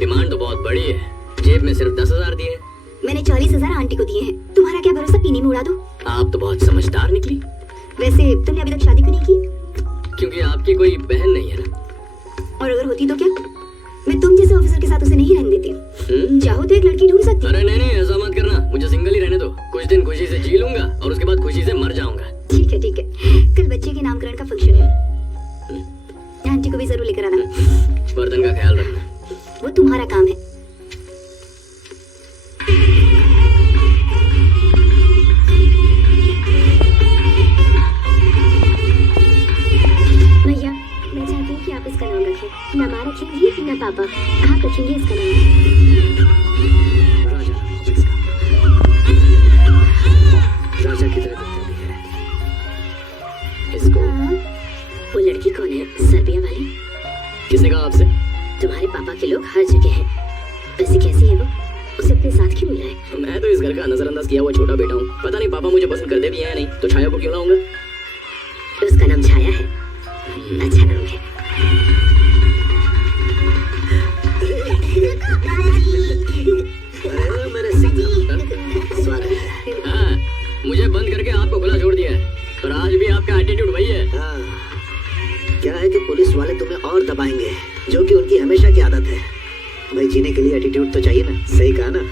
डिमांड तो बहुत बड़ी है, जेब में सिर्फ 10,000 दिए। मैंने 40,000 आंटी को दिए हैं, तुम्हारा क्या भरोसा पीने में उड़ा दो। आप तो बहुत समझदार निकली। वैसे तुमने अभी तक शादी क्यों नहीं की? क्योंकि आपकी कोई बहन नहीं है ना। और अगर होती तो क्या? मैं तुम जैसे ऑफिसर के साथ उसे नहीं रहने देती। चाहो तो एक लड़की ढूंढ सकती। अरे नहीं नहीं, ऐसा मत करना, मुझे सिंगल ही रहने दो। कुछ दिन खुशी से जी लूंगा और उसके बाद खुशी से मर जाऊंगा। ठीक है ठीक है, कल बच्चे के नामकरण का फंक्शन है, आंटी को भी जरूर लेकर आना। वर्धन का ख्याल रखना। वो तुम्हारा काम है। भैया, मैं चाहती हूँ कि आप इसका नाम रखें, न माँ रखेंगी न पापा, आप रखेंगे इसका नाम। राजा की तरह दिखता भी है। इसको वो लड़की कौन है, सर्बिया वाली? किसने कहा आपसे? तुम्हारे पापा के लोग हर जगह हैं। वैसे कैसी है वो? उसे अपने साथ क्यों मिला है? मैं तो इस घर का नजरअंदाज किया हुआ छोटा बेटा हूँ, पता नहीं पापा मुझे पसंद करते भी हैं या नहीं, तो छाया को क्यों लाऊंगा? उसका नाम छाया है, अच्छा नाम है। अरे मेरे सिंह, स्वागत है। हाँ, मुझे बंद करके आपको खुला छोड़ दिया है, पर आज भी आपका एटीट्यूड वही है। हाँ, क्या है कि पुलिस वाले तुम्हें और दबाएंगे, जो कि उनकी हमेशा की आदत है। भाई जीने के लिए एटीट्यूड तो चाहिए ना, सही कहा ना?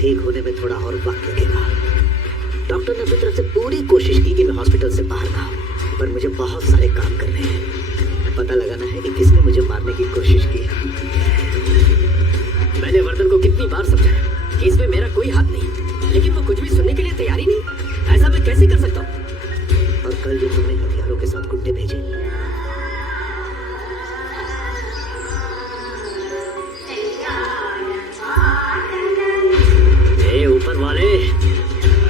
ठीक होने में थोड़ा और वक्त लगेगा। डॉक्टर ने अपनी तरफ से पूरी कोशिश की कि मैं हॉस्पिटल से बाहर ना आऊं, पर मुझे बहुत सारे काम करने हैं। पता लगाना है कि किसने मुझे मारने की कोशिश की। मैंने वर्धन को कितनी बार समझाया कि इसमें मेरा कोई हाथ नहीं, लेकिन वो कुछ भी सुनने के लिए तैयार ही नहीं। ऐसा मैं कैसे कर सकता हूँ? और कल जो तुमने हथियारों के साथ गुंडे भेजे, ऊपर वाले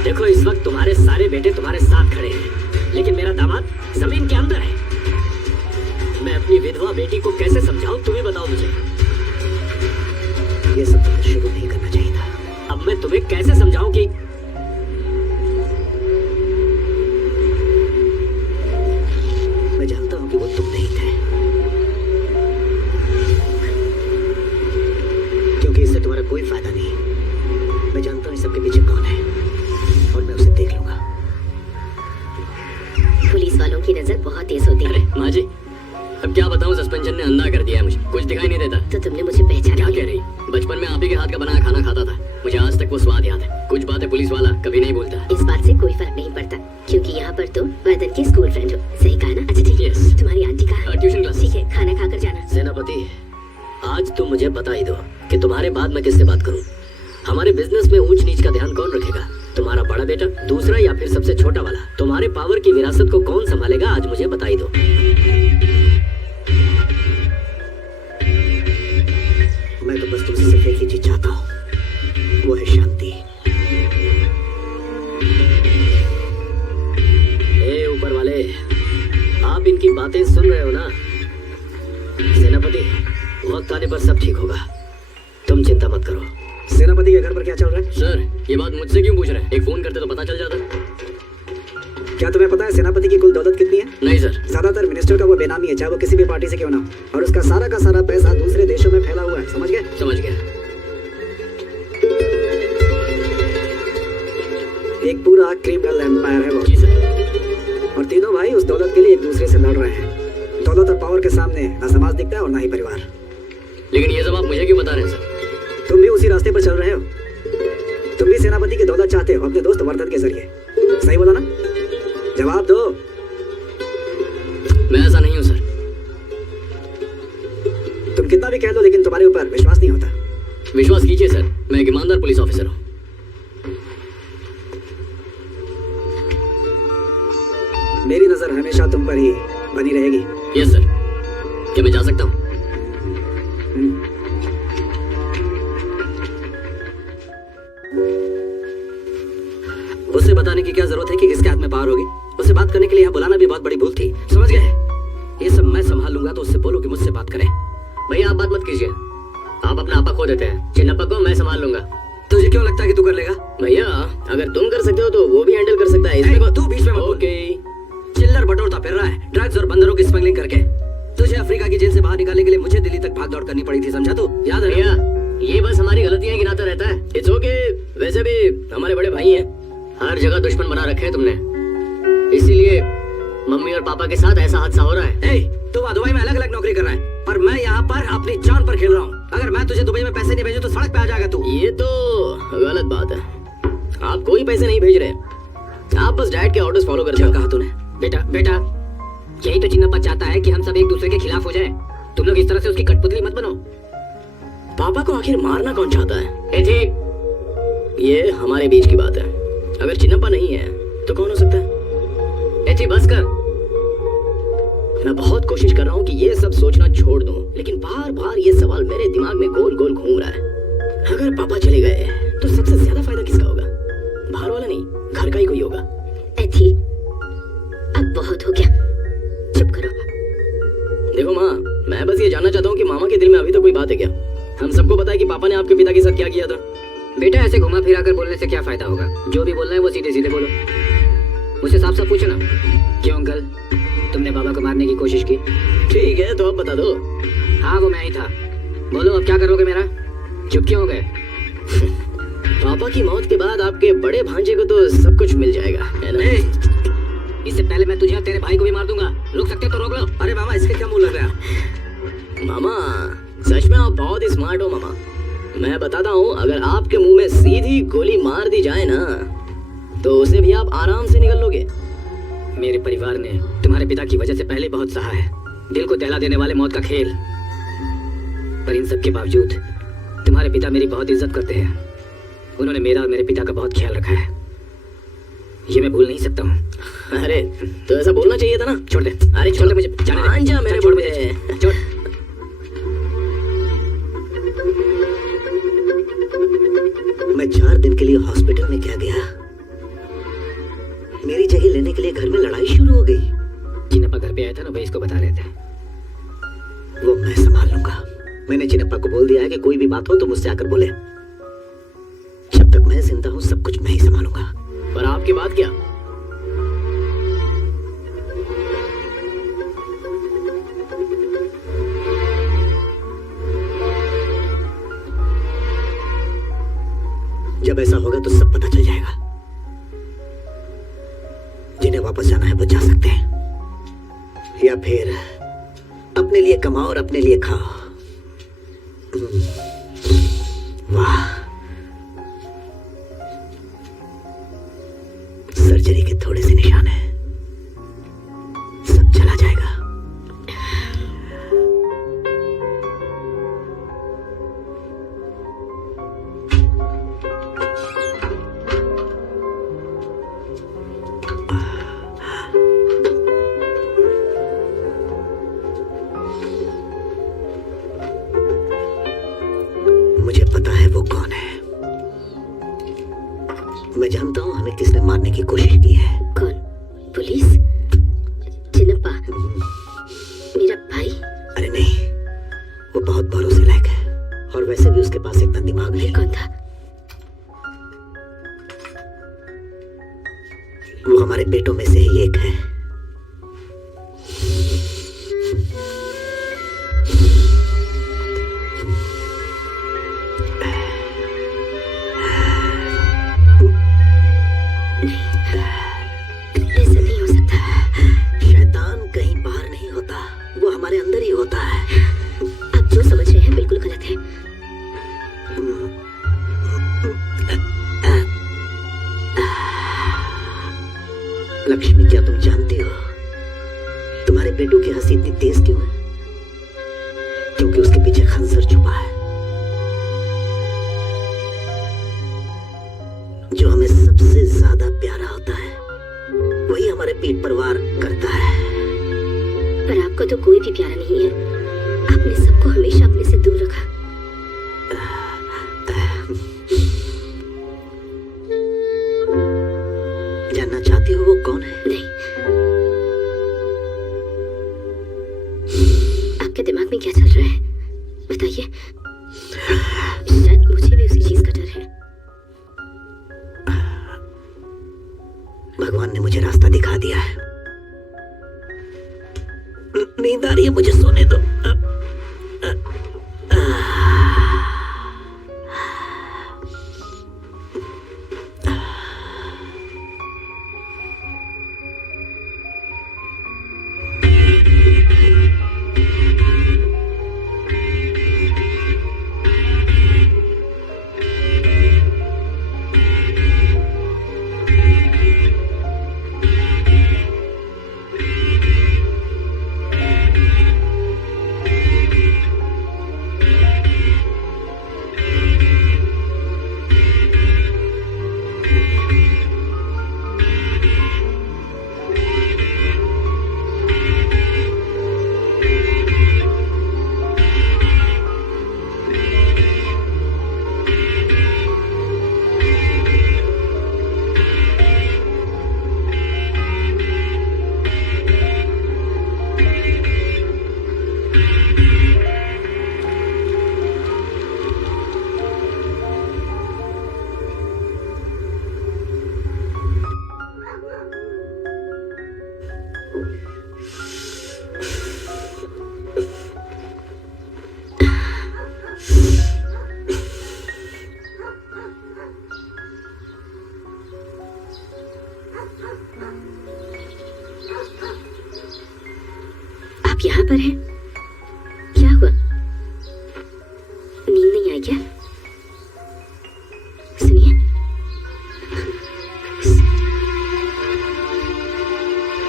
देखो, इस वक्त तुम्हारे सारे बेटे तुम्हारे साथ खड़े हैं, लेकिन मेरा दामाद जमीन के अंदर है। मैं अपनी विधवा बेटी को कैसे समझाऊं, तुम ही बताओ मुझे। ये सब तुम्हें शुरू नहीं करना चाहिए था। अब मैं तुम्हें कैसे समझाऊं कि मैं जानता हूं कि वो तुम नहीं थे, क्योंकि इससे तुम्हारा कोई फायदा नहीं। मैं जानता हूँ इस सबके पीछे कौन है और मैं उसे देख लूंगा। पुलिस वालों की नजर बहुत तेज होती है। माँ जी, अब क्या बताऊँ, सस्पेंशन ने अंधा कर दिया है मुझे, कुछ दिखाई नहीं देता। तो तुमने मुझे पहचाना? क्या कह रही? बचपन में आप ही के हाथ का बनाया खाना खाता था, मुझे आज तक वो स्वाद याद है। कुछ बातें पुलिस वाला कभी नहीं भूलता। इस बात से कोई फर्क नहीं पड़ता, क्योंकि यहाँ पर तुम वर्धन की स्कूल फ्रेंड हो, सही कहा ना? अच्छा ठीक है। Yes. तुम्हारी आंटी कहाँ? Tuition class. ठीक है, खाना खाकर जाना। सेनापति, आज तुम मुझे बता ही दो कि तुम्हारे बाद मैं किससे बात करूं। हमारे बिजनेस में ऊंच नीच का ध्यान कौन रखेगा? तुम्हारा बड़ा बेटा, दूसरा, या फिर सबसे छोटा वाला? तुम्हारे पावर की विरासत को कौन संभालेगा? आज मुझे बता ही दो। मैं तो बस तुमसे सिर्फ एक ही चीज चाहता हूँ, वो है शांति। ए ऊपर वाले, आप इनकी बातें सुन रहे हो ना? सेनापति, वक्त आने पर सब ठीक होगा, तुम चिंता मत करो। सेनापति के घर पर क्या चल रहा है? सर, ये बात मुझसे क्यों पूछ रहे हैं? एक फोन करते तो पता चल जाता। क्या तुम्हें पता है सेनापति की कुल दौलत कितनी है? नहीं सर। ज्यादातर मिनिस्टर का वो बेनामी है, चाहे वो किसी भी पार्टी से क्यों ना हो, और उसका सारा का सारा पैसा दूसरे देशों में फैला हुआ है, समझ गए? समझ गया। एक पूरा क्रिमिनल एम्पायर है वो। जी सर। और तीनों भाई उस दौलत के लिए एक दूसरे से लड़ रहे हैं। दौलत और पावर के सामने ना समाज दिखता है और ना ही परिवार। लेकिन ये सब आप मुझे क्यों बता रहे हैं सर? तुम भी उसी रास्ते पर चल रहे हो। तुम भी सेनापति की दौलत चाहते हो अपने दोस्त वर्धन के जरिए, सही बोला ना? जवाब दो। मैं ऐसा नहीं हूँ सर। तुम कितना भी कह लो लेकिन तुम्हारे ऊपर विश्वास नहीं होता। विश्वास कीजिए सर, मैं एक ईमानदार पुलिस ऑफिसर हूँ। मेरी नजर हमेशा तुम पर ही बनी रहेगी। Yes sir. क्या मैं जा सकता हूँ? उससे बताने की क्या जरूरत है कि किसके हाथ में पावर होगी? उससे बात करने के लिए यहाँ बुलाना भी बहुत बड़ी भूल थी, समझ गए? ये सब मैं संभाल लूंगा, तो उससे बोलो कि मुझसे बात करे। भैया आप बात मत कीजिए, आप अपना आपा खो देते हैं। चिन्नप्पा को मैं संभाल लूंगा। तुझे क्यों लगता है कि तू कर लेगा? भैया अगर तुम कर सकते हो तो वो भी हैंडल कर सकता है। इसमें तू बीच में मत बोल। ओके। चिल्लर बटोरता फिर रहा है, ड्रग्स और बंदरों की स्मगलिंग करके। तुझे अफ्रीका की जेल से बाहर निकालने के लिए मुझे दिल्ली तक भाग दौड़ करनी पड़ी थी, समझा तू? याद है? भैया ये बस हमारी गलतियां गिनाता रहता है। It's okay. वैसे भी हमारे बड़े भाई हैं, हर जगह दुश्मन बना रखे हैं तुमने, इसीलिए मम्मी और पापा के साथ ऐसा हादसा हो रहा है। तू दुबई में अलग अलग नौकरी कर रहा है, पर मैं यहाँ पर अपनी जान पर खेल रहा हूँ। अगर मैं तुझे दुबई में पैसे नहीं भेजूं तो सड़क पे आ जाएगा तू। ये तो गलत बात है। आप कोई पैसे नहीं भेज रहे, आप बस डैड के ऑर्डर्स फॉलो करते हो। कहा तूने? बेटा यही तो चिन्नप्पा चाहता है कि हम सब एक दूसरे के खिलाफ हो जाए। तुम लोग इस तरह से उसकी कठपुतली मत बनो। पापा को आखिर मारना कौन चाहता है? ये हमारे बीच की बात है। अगर चिन्नप्पा नहीं है तो कौन हो सकता है? बस कर। मैं बहुत कोशिश कर रहा हूँ कि ये सब सोचना छोड़ दूं, लेकिन बार बार ये सवाल मेरे दिमाग में गोल गोल घूम रहा है। अगर पापा चले गए तो सबसे ज्यादा फायदा किसका होगा? बाहर वाला नहीं, घर का ही कोई होगा। एथी, अब बहुत हो गया, चुप करो। देखो माँ, मैं बस ये जानना चाहता हूँ कि मामा के दिल में अभी तक कोई बात है क्या? हम सबको पता है कि पापा ने आपके पिता के साथ क्या किया था। बेटा ऐसे घुमा फिरा कर बोलने से क्या फायदा होगा? जो भी बोलना है वो सीधे सीधे बोलो। मुझसे साफ साफ पूछो ना, क्यों अंकल तुमने बाबा को मारने की कोशिश की? ठीक है तो अब बता दो। हाँ वो मैं ही था। बोलो अब क्या करोगे मेरा? चुप क्यों हो गए? पापा की मौत के बाद आपके बड़े भांजे को तो सब कुछ मिल जाएगा, है ना? इससे पहले मैं तुझे और तेरे भाई को भी मार दूंगा। रोक सकते हो तो रोक लो। अरे मामा, इसके क्या मुंह लग रहा है? मामा सच में आप बहुत ही स्मार्ट हो मामा। मैं बताता हूँ, अगर आपके मुंह में सीधी गोली मार दी जाए ना तो उसे भी आप आराम से निकल लोगे। मेरे परिवार ने तुम्हारे पिता की वजह से पहले बहुत सहा है, दिल को दहला देने वाले मौत का खेल। पर इन सब के बावजूद तुम्हारे पिता मेरी बहुत इज्जत करते हैं। उन्होंने मेरा और मेरे पिता का बहुत ख्याल रखा है, ये मैं भूल नहीं सकता हूँ। अरे तो ऐसा बोलना चाहिए था ना। छोड़ दे। अरे छोड़ दे मुझे, जाने दे। मान जा मेरे छोड़ बड़े। मुझे, छोड़। मैं 4 दिन के लिए हॉस्पिटल में क्या गया, मेरी जगह लेने के लिए घर में लड़ाई शुरू हो गई। चिन्नप्पा घर पे आया था ना, वही इसको बता रहे थे। वो मैं संभाल लूंगा। मैंने चिन्नप्पा को बोल दिया है कि कोई भी बात हो तो मुझसे आकर बोले। जब तक मैं जिंदा हूँ सब कुछ मैं ही संभालूंगा। पर आपकी बात क्या? जब ऐसा होगा तो सब पता चल जाएगा। जिन्हें वापस जाना है वो जा सकते हैं, या फिर अपने लिए कमाओ और अपने लिए खाओ। वाह, सर्जरी के थोड़े से निशान हैं, सब चला जाएगा। मुझे पता है वो कौन है। मैं जानता हूँ हमें किसने मारने की कोशिश की है। कौन? पुलिस? चिन्नप्पा, मेरा भाई? अरे नहीं, वो बहुत भरोसे लायक है, और वैसे भी उसके पास इतना दिमाग नहीं। कौन था? वो हमारे बेटों में से ही हमारे अंदर ही होता है। आप जो समझ रहे हैं बिल्कुल गलत है। लक्ष्मी, क्या तुम जानती हो तुम्हारे बेटू की हंसी इतनी तेज क्यों है? क्योंकि उसके पीछे खंजर छुपा है। जो हमें सबसे ज्यादा प्यारा होता है वही हमारे पीठ पर वार करता है। पर आपको तो कोई भी प्यारा नहीं है। आपने सबको हमेशा अपने से दूर रखा। जानना चाहती हो वो कौन है? नहीं, आपके दिमाग में क्या चल रहा है बताइए। शायद मुझे भी उसी चीज का डर है। भगवान ने मुझे रास्ता दिखा दिया है। नींद आ रही है, मुझे सोने दो। आप यहाँ पर हैं? क्या हुआ? नींद नहीं आई क्या? सुनिए,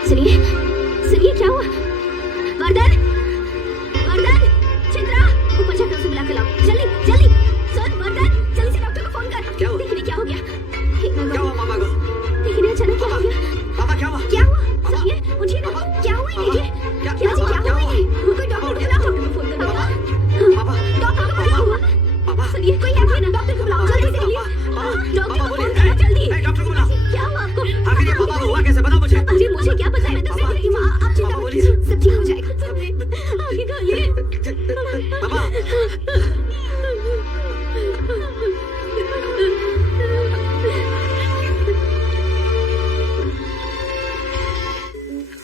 सुनिए, सुनिए, क्या हुआ? वर्धन, वर्धन, चित्रा, ऊपर जाकर उसे बुला के लाओ, जल्दी, जल्दी। सुन वर्धन, जल्दी से डॉक्टर को फोन कर। क्या हुआ? देखिए क्या हो गया। क्या हुआ मामा को? देखिए अचानक क्या हो गया। पापा क्या हुआ? क्या हुआ? सुनिए, उठिए ना। क्या हुआ ये? क्या हुआ ये? कोई डॉक्टर को बुलाओ, डॉक्टर को फोन करो। पापा, डॉक्टर को बुलाओ। पापा, सुनिए, कोई है ना? डॉक्टर को बुलाओ, जल्दी से। डॉक्टर को फोन करो जल्दी। डॉक्टर को बुलाओ। क्या हुआ आपको? आखिर ये पापा को हुआ कैसे? बताओ मुझे। अरे मुझे क्या पता, मैं तो सिर्फ रही हूँ। आप चिंता मत कीजिए, सब ठीक हो जाएगा। आगे डालिए। पापा,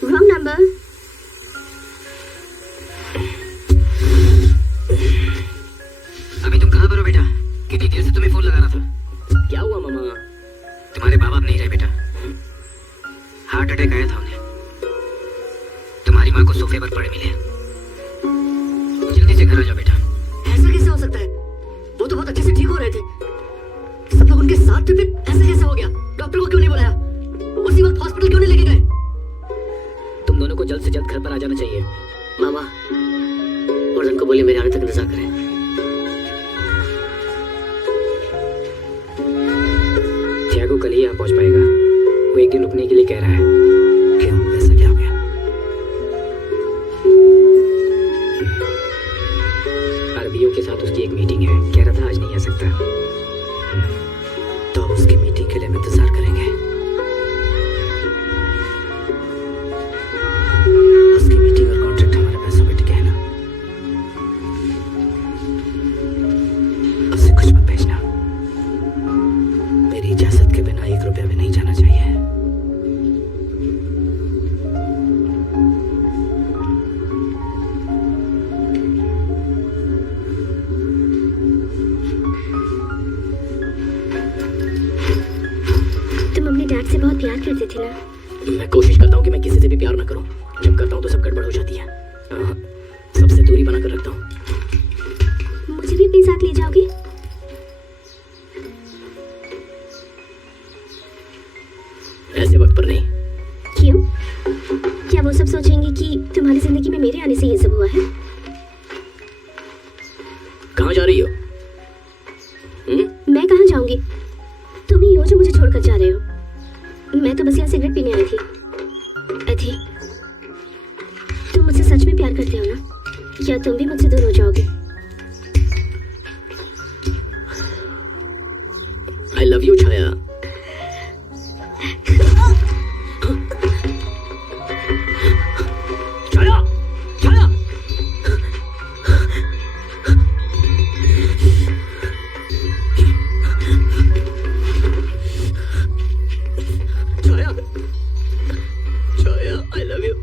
रॉन्ग नंबर। अभी तुम कहाँ पर हो बेटा? कितनी देर से तुम्हें फोन लगा रहा था। क्या हुआ मामा? तुम्हारे बाप नहीं रहे बेटा। हार्ट अटैक आया था उन्हें। तुम्हारी माँ को सोफे पर पड़े मिले। जल्दी से घर आ जाओ बेटा। ऐसा कैसे हो सकता है? वो तो बहुत अच्छे से ठीक हो रहे थे। सब लोग उनके साथ थे, फिर ऐसा कैसे हो गया? डॉक्टर को क्यों नहीं बुलाया? उसी वक्त हॉस्पिटल क्यों नहीं लेके गए? तुम दोनों को जल्द से जल्द घर पर आ जाना चाहिए। मामा, वर्धन को बोलिए मेरे आने तक इंतजार करें। थियागो कल ही यहाँ पहुँच पाएगा। वो एक दिन रुकने के लिए कह रहा है। क्यों? ऐसा क्या हो गया? अरबियों के साथ उसकी एक मीटिंग है। कह रहा था आज नहीं आ सकता। तो उसकी मीटिंग के लिए हम इंतजार करेंगे। उसकी मीटिंग और कॉन्ट्रैक्ट हमारे पैसों पे टिके है ना? उसे कुछ मत भेजना। मेरी इजाजत के बिना 1 रुपया भी नहीं जाना चाहिए। तुम अपने डैड से बहुत प्यार करते थे ना? मैं कोशिश करता हूँ कि मैं किसी से भी प्यार ना करूँ। जब करता हूँ तो सब गड़बड़ हो जाती है। बना कर रखता हूँ। मुझे भी अपने साथ ले जाओगे? ऐसे वक्त पर नहीं। क्यों? क्या वो सब सोचेंगे कि तुम्हारी जिंदगी में मेरे आने से ये सब हुआ है? कहाँ जा रही हो? मैं कहाँ जाऊंगी? तुम ही हो जो मुझे छोड़कर जा रहे हो। मैं तो बस यहाँ सिगरेट पीने आई थी। अथी, तुम मुझसे सच में प्यार करते हो ना? या तुम भी मुझसे दूर हो जाओगे? I love you, Chhaya. Chhaya, Chhaya. Chhaya, Chhaya, I love you।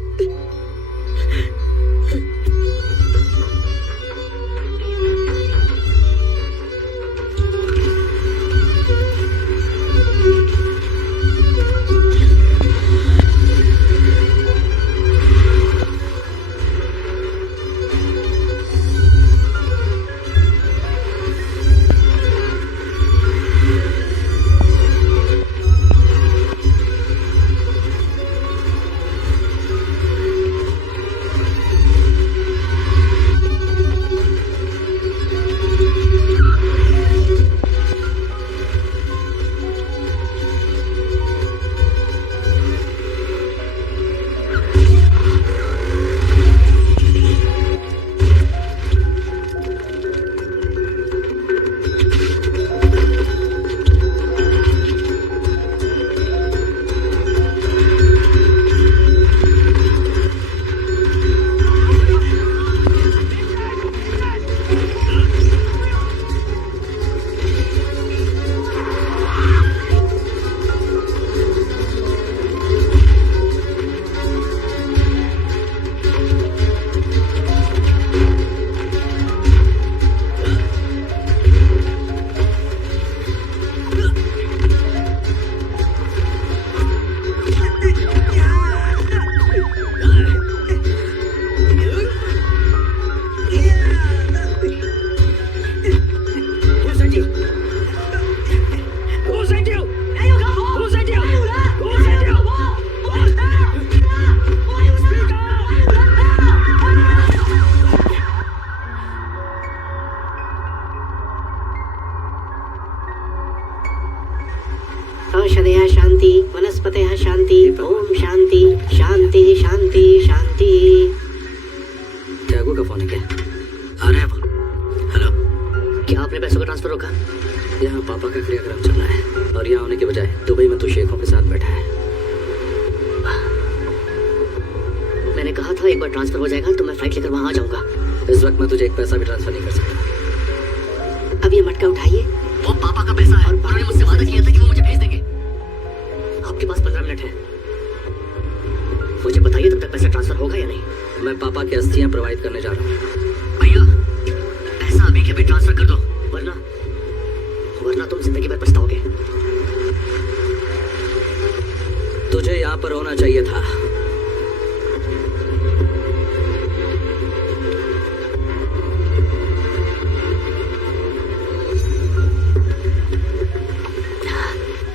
औषधयः शांति वनस्पतयः शांति ओम शांति शांति शांति शांति। त्यागू का फोन है क्या? आ रहा है वो। हेलो, क्या आपने पैसों का ट्रांसफर रोका? यहाँ पापा का क्रियाक्रम चल रहा है और यहाँ होने के बजाय दुबई में तो शेखों के साथ बैठा है। मैंने कहा था एक बार ट्रांसफर हो जाएगा तो मैं फ्लाइट लेकर वहाँ आ जाऊंगा। इस वक्त मैं तुझे एक पैसा भी ट्रांसफर नहीं कर सकता। अब ये मटका उठाइए। वो पापा का पैसा है। उन्होंने मुझसे वादा किया था कि वो मुझे भेज देंगे। आपके पास 15 मिनट है, मुझे बताइए तब तक पैसा ट्रांसफर होगा या नहीं। मैं पापा की अस्थियाँ प्रोवाइड करने जा रहा हूँ। भैया पैसा अभी के अभी ट्रांसफर कर दो, वरना वरना तुम जिंदगी भर पछताओगे। तुझे यहाँ पर होना चाहिए था।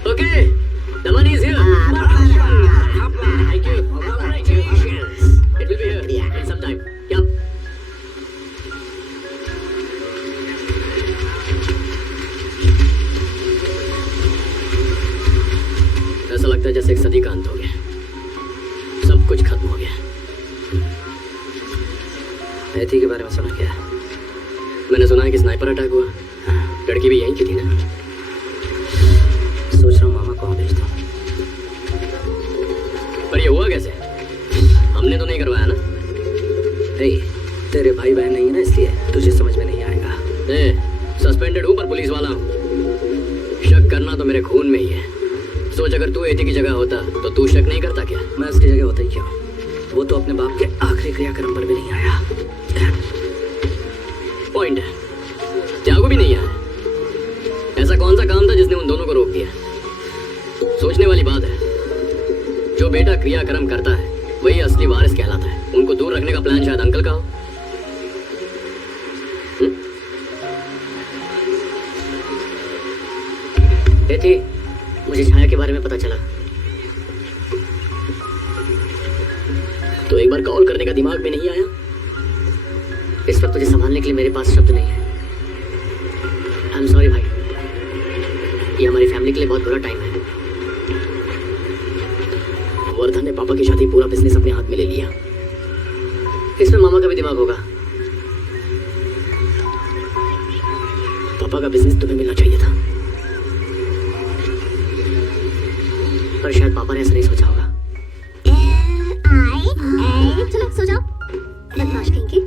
Okay, the money is here. Thank you. Congratulations. It will be here in some time. Yep. ऐसा लगता है जैसे एक सदी का अंत हो गया, सब कुछ खत्म हो गया। ऐथी के बारे में सुना क्या? मैंने सुना है कि स्नाइपर अटैक हुआ, लड़की भी यहीं की थी ना। सोच रहा हूँ मामा को वहाँ भेजता हूँ। पर ये हुआ कैसे? हमने तो नहीं करवाया ना। तेरे भाई बहन नहीं है ना, इसलिए तुझे समझ में नहीं आएगा। सस्पेंडेड हूँ पर पुलिस वाला हूँ। शक करना तो मेरे खून में ही है। सोच अगर तू एथी की जगह होता तो तू शक नहीं करता क्या? मैं उसकी जगह होता ही क्यों? वो तो अपने बाप के आखिरी क्रियाक्रम पर भी नहीं आया। पॉइंट है, त्यागू भी नहीं आया। ऐसा कौन सा काम था जिसने उन दोनों को रोक दिया? सोचने वाली बात है। जो बेटा क्रियाक्रम करता है वही असली वारिस कहलाता है। उनको दूर रखने का प्लान शायद अंकल का हो। थी, मुझे छाया के बारे में पता चला। तो एक बार कॉल करने का दिमाग में नहीं आया? इस वक्त तुझे संभालने के लिए मेरे पास शब्द नहीं है। आई एम सॉरी भाई, ये हमारी फैमिली के लिए बहुत बुरा टाइम है। वर्धन ने पापा के साथ ही पूरा बिजनेस अपने हाथ में ले लिया। इसमें मामा का भी दिमाग होगा। पापा का बिजनेस तुम्हें मिलना चाहिए था, पर शायद पापा ने ऐसा नहीं सोचा होगा। चलो सो जाओ, बदमाश कहेंगे।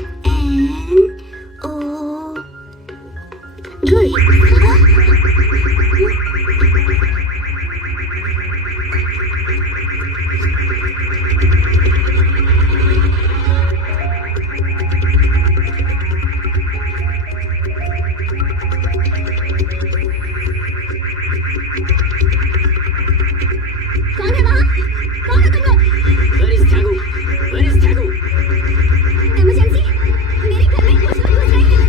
कौन है वहाँ? कौन हो तुम लोग? Where is Thagu? Where is Thagu? Emergency, मेरे घर में कुछ लोग घुस रहे हैं।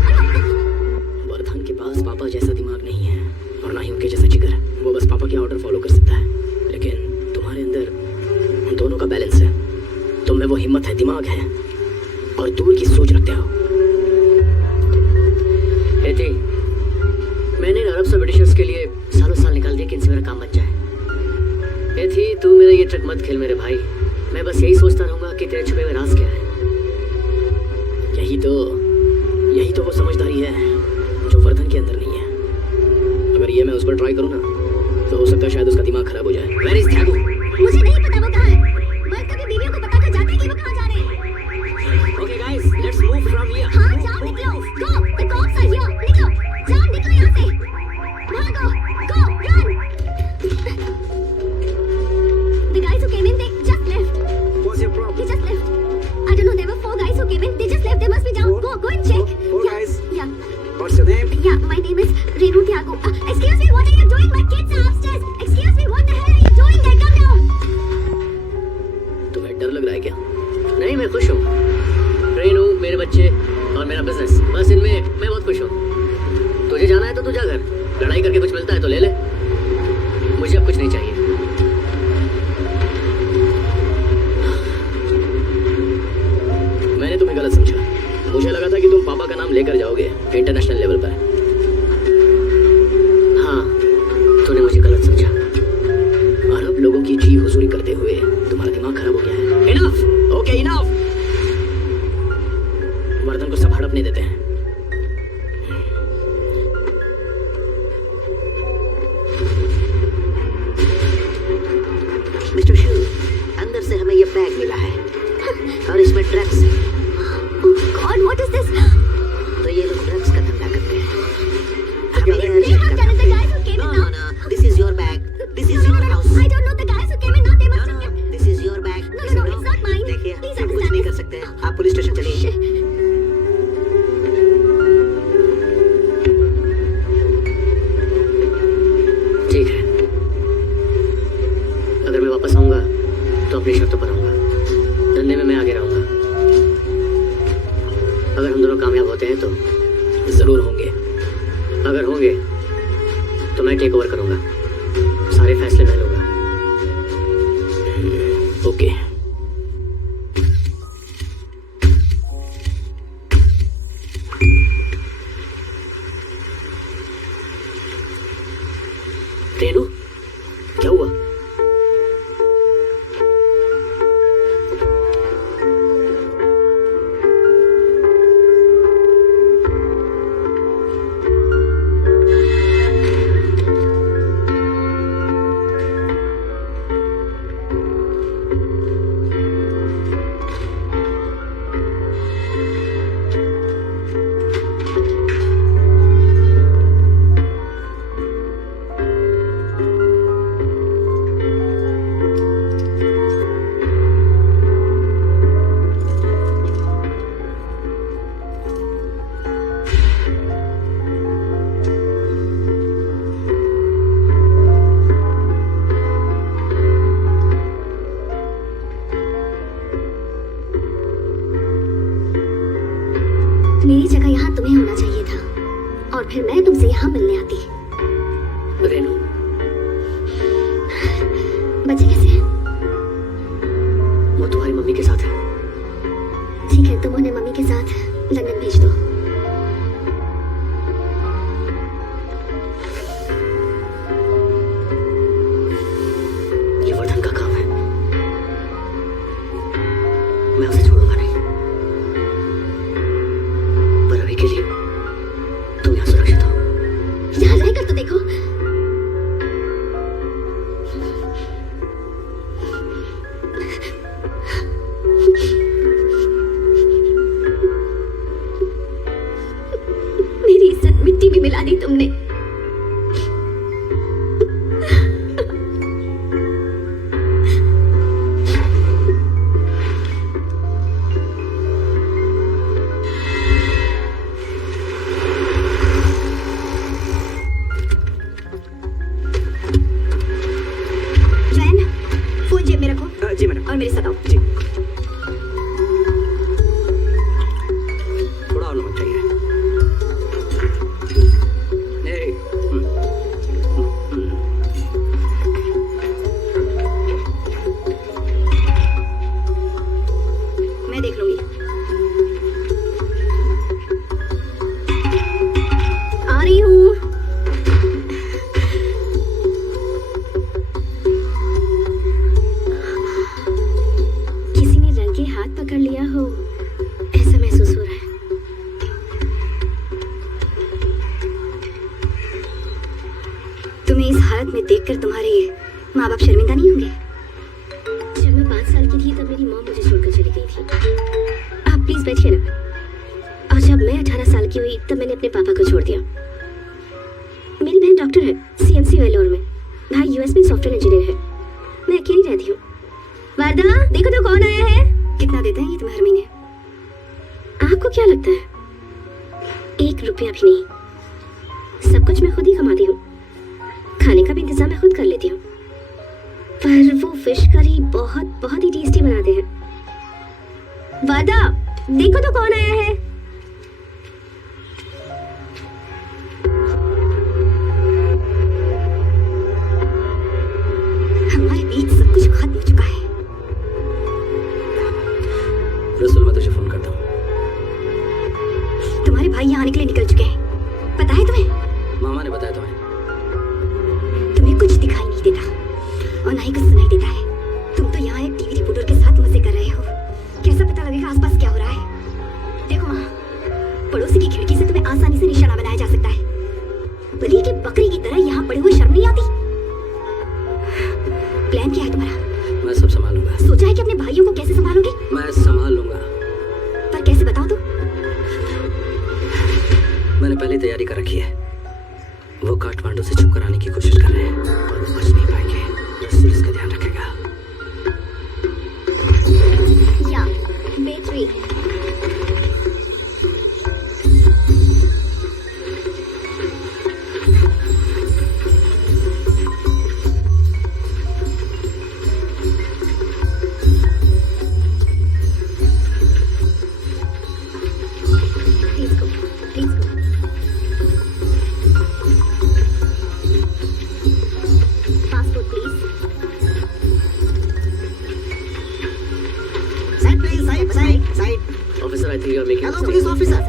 वर्धन के पास पापा जैसा दिमाग नहीं है और ना ही उनके जैसा जिगर। वो बस पापा के ऑर्डर फॉलो कर सकता है, लेकिन तुम्हारे अंदर उन दोनों का बैलेंस है। तुम में वो हिम्मत है, दिमाग है और दूर की सोच रखते हो। थी, मैंने इन अरब से ब्रिटिशर्स के लिए सालों साल निकाल दिए कि इनसे मेरा काम बन जाए। थी, तू मेरा ये ट्रिक मत खेल मेरे भाई। मैं बस यही सोचता रहूंगा कि तेरे छुपे में राज क्या है। यही तो वो समझदारी है जो वर्धन के अंदर नहीं है। अगर ये मैं उस पर ट्राई करूँ ना, तो हो सकता है शायद उसका दिमाग खराब हो जाए। Where is Thagu? मुझे नहीं पता वो कहाँ है। मर्द कभी बीवियों को बताकर जाते हैं कि वो कहाँ जा रहे हैं। Okay guys, let's move from here. हाँ, जाओ निकलो। Go, the cops are here. निकलो, जाओ निकलो यहाँ से। भागो, go, run. The guys who came in, they just left. What's your problem? They just left. I don't know. There were 4 guys who came in. They just left. They must be down. Go and check. Four Yeah, guys? Yeah. What's your name? Yeah, my name is Renu Thagu. Excuse me, what are you doing? My kids are upstairs. Excuse me, what the hell are you doing there? Come down. तुम्हें डर लग रहा है क्या? नहीं, मैं खुश हूँ। रेनू, मेरे बच्चे और मेरा बिजनेस, बस इनमें मैं बहुत खुश हूँ। तुझे जाना है तो तू जा घर। लड़ाई करके कुछ मिलता है तो ले ले। मुझे अब कुछ नहीं चाहिए। मैंने तुम्हें गलत समझा। मुझे लगा था कि तुम पापा का नाम लेकर जाओगे इंटरनेशनल लेवल पर। हाँ, तूने मुझे गलत समझा। अरब लोगों की जी हुजूरी करते हुए तुम्हारा दिमाग खराब हो गया है। Enough, okay enough. वर्धन को सब हड़पने देते हैं। मिस्टर शू, अंदर से हमें ये बैग मिला है और इसमें ड्रग्स है। Oh God, what is this? तो ये लोग ड्रग्स का धंधा करते हैं। They have done it. The guys who came in now. no, this is your bag. This is No, your no, no, house. I don't know the guys who came in now. They must have kept. This is your bag. No, no, no, it's not mine. देखिए, Please हम कुछ understand नहीं this. कर सकते हैं। आप police station चलिए। ठीक है, अगर मैं वापस आऊंगा तो अपनी शर्तों पर आऊंगा। धंधे में मैं आगे रहूंगा। अगर हम दोनों कामयाब होते हैं तो जरूर होंगे। अगर होंगे तो मैं टेक ओवर करूंगा। सारे फैसले मैं लूंगा। ओके। रेनू, क्या हुआ? मेरी जगह यहाँ तुम्हें होना चाहिए था और फिर मैं तुमसे यहाँ मिलने आती। रेनू, बच्चे कैसे हैं? वो तुम्हारी मम्मी के साथ है। ठीक है, तुम उन्हें मम्मी के साथ लंदन भेज दो। ये वर्धन का काम है, मैं उसे छोड़ूंगा नहीं। पर अभी के लिए तुम यहाँ सुरक्षित हो। यहाँ रहकर तो देखो। मेरी इज्जत मिट्टी में मिला दी तुमने। जैन, फोन जेब में रखो। जी मैडम। और मेरे साथ आओ। जी। थोड़ा और नमक चाहिए। नहीं। मैं देख लूंगी। आ रही हूँ। किसी ने रंगे हाथ पकड़ लिया हो, ऐसा महसूस हो रहा है। तुम्हें इस हालत में देखकर तुम्हारे माँ बाप शर्मिंदा नहीं होंगे? जब मैं 5 साल की थी तब मेरी मॉम मुझे छोड़कर चली गई थी। आप प्लीज बैठिए ना। और जब मैं 18 साल की हुई तब मैंने अपने पापा को छोड़ दिया। मेरी बहन डॉक्टर है CMC वेलोर में, भाई US में सॉफ्टवेयर इंजीनियर है। मैं अकेली रहती हूँ। वारदा, देखो तो कौन आया है। कितना देते हैं ये तुम्हें हर महीने? आपको क्या लगता है? 1 रुपया भी नहीं। सब कुछ मैं खुद ही कमाती हूँ। खाने का भी इंतजाम मैं खुद कर लेती हूँ। पर वो फिश करी बहुत बहुत ही टेस्टी बनाते हैं। वादा, देखो तो कौन आया है। हमारे बीच सब कुछ खत्म हो चुका है। रसूल, मैं तुझे फोन करता हूँ। तुम्हारे भाई यहाँ आने के लिए निकल चुके हैं। पता है तुम्हें? मामा ने बताया तुम्हें। तुम्हें कुछ दिखाई नहीं देता और ना ही कुछ सुनाई देता है। तुम तो यहाँ एक टीवी रिपोर्टर के साथ मजे कर रहे हो। कैसा पता लगेगा आसपास क्या हो रहा है? देखो वहाँ, पड़ोसी की खिड़की से तुम्हें आसानी से निशाना बनाया जा सकता है। बलि की बकरी की तरह यहाँ पड़े हुए शर्म नहीं आती? प्लान क्या है तुम्हारा? मैं सब संभाल लूंगा। सोचा है कि अपने भाइयों को कैसे संभालोगे? मैं संभाल लूंगा। पर कैसे, बताओ तो। मैंने पहले तैयारी कर रखी है। वो काठमांडू से छुप कर आने की कोशिश कर रहे हैं और वो बच नहीं पाएंगे। रसूल इसका ध्यान रखेगा। या battery. Please go, please go. Passport please. Side, please. Side. Officer, I think you are making Hello, police officer.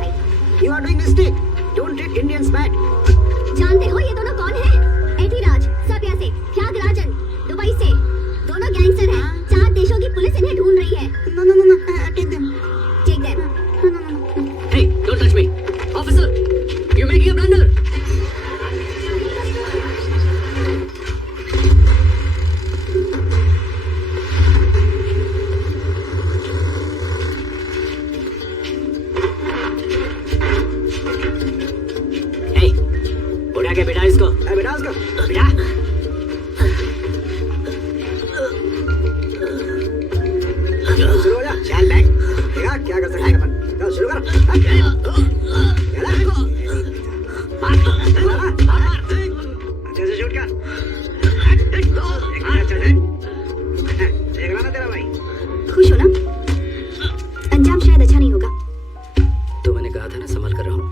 You are doing mistake. Don't treat Indians bad. जानते हो ये दोनों कौन हैं? एथिराज, सर्बिया से, त्यागराजन, दुबई से। दोनों गैंगस्टर हैं। 4 देशों की पुलिस इन्हें ढूंढ रही है। No. Take them. Take them. No. Hey, don't touch me. Officer, you're making a blunder. Hey, उड़ा के बिठा इसको। बेटा उसको। बिठा। शुरू हो जा। चल बैठ। देखा क्या कर सकते हैं अपन। चलो शुरू करो। अच्छे से शूट कर। देख रहा ना तेरा भाई। खुश हो ना? अंजाम शायद अच्छा नहीं होगा। तो मैंने कहा था ना, संभाल कर रहा हूँ।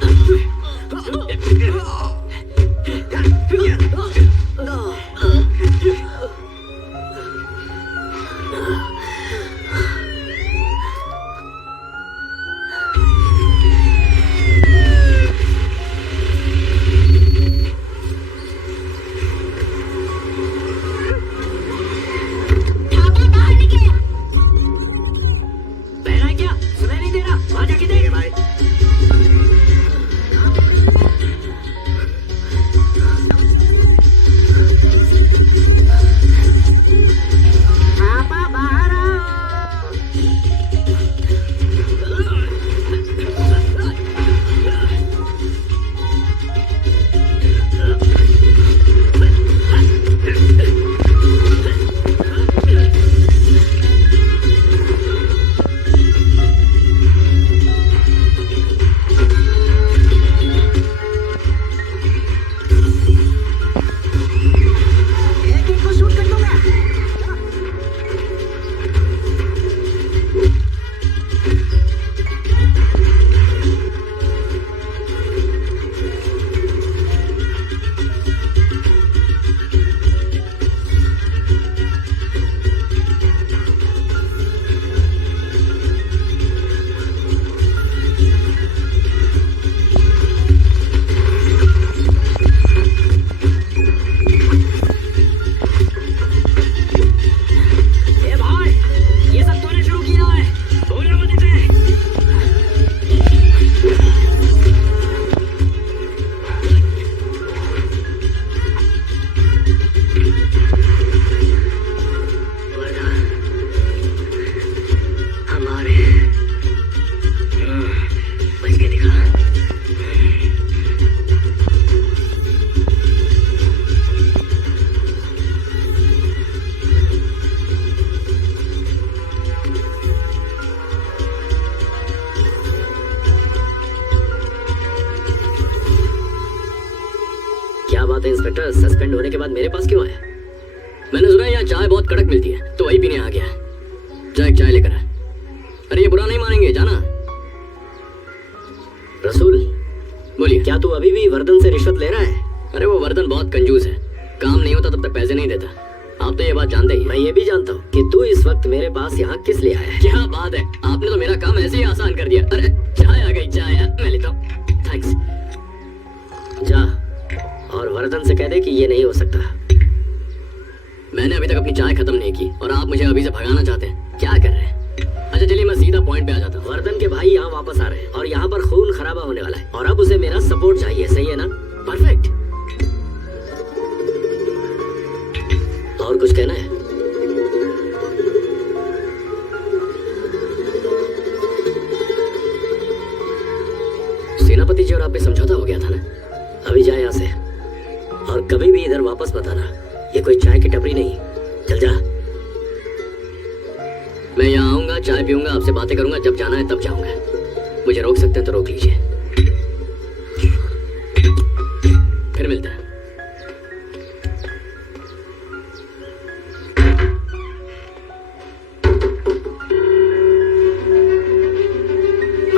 क्या बात है इंस्पेक्टर, सस्पेंड होने के बाद मेरे पास क्यों आए? मैंने सुना है यहाँ चाय बहुत कड़क मिलती है, तो वही पीने आ गया। जा एक चाय लेकर आ। अरे ये बुरा नहीं मानेंगे, जाना। रसूल, बोलिए। क्या तू अभी भी वर्दन से रिश्वत ले रहा है? अरे वो वर्दन बहुत कंजूस है, काम नहीं होता तब तक पैसे नहीं देता। आप तो ये बात जानते ही। मैं ये भी जानता हूँ कि तू इस वक्त मेरे पास यहाँ किस लिए आया है। क्या बात है, आपने तो मेरा काम ऐसे ही आसान कर दिया। अरे चाय आ गई, चाय मैं लेता हूँ। थैंक्स। जा और वर्दन से कह दे कि ये नहीं हो सकता। मैंने अभी तक अपनी चाय खत्म नहीं की और आप मुझे अभी से भगाना चाहते हैं, क्या कर रहे हैं? अच्छा चलिए मैं सीधा पॉइंट पे आ जाता हूँ। वर्दन के भाई यहाँ वापस आ रहे हैं और यहाँ पर खून खराबा होने वाला है और अब उसे मेरा सपोर्ट चाहिए, सही है ना? परफेक्ट। और कुछ कहना है? सेनापति जी और आप में समझौता हो गया था ना? अभी जा यहाँ से और कभी भी इधर वापस मत आना। ये कोई चाय की टपरी नहीं, चल जा। मैं यहाँ आऊंगा, चाय पीऊंगा, आपसे बातें करूंगा, जब जाना है तब जाऊंगा। मुझे रोक सकते हैं तो रोक लीजिए। फिर मिलते हैं।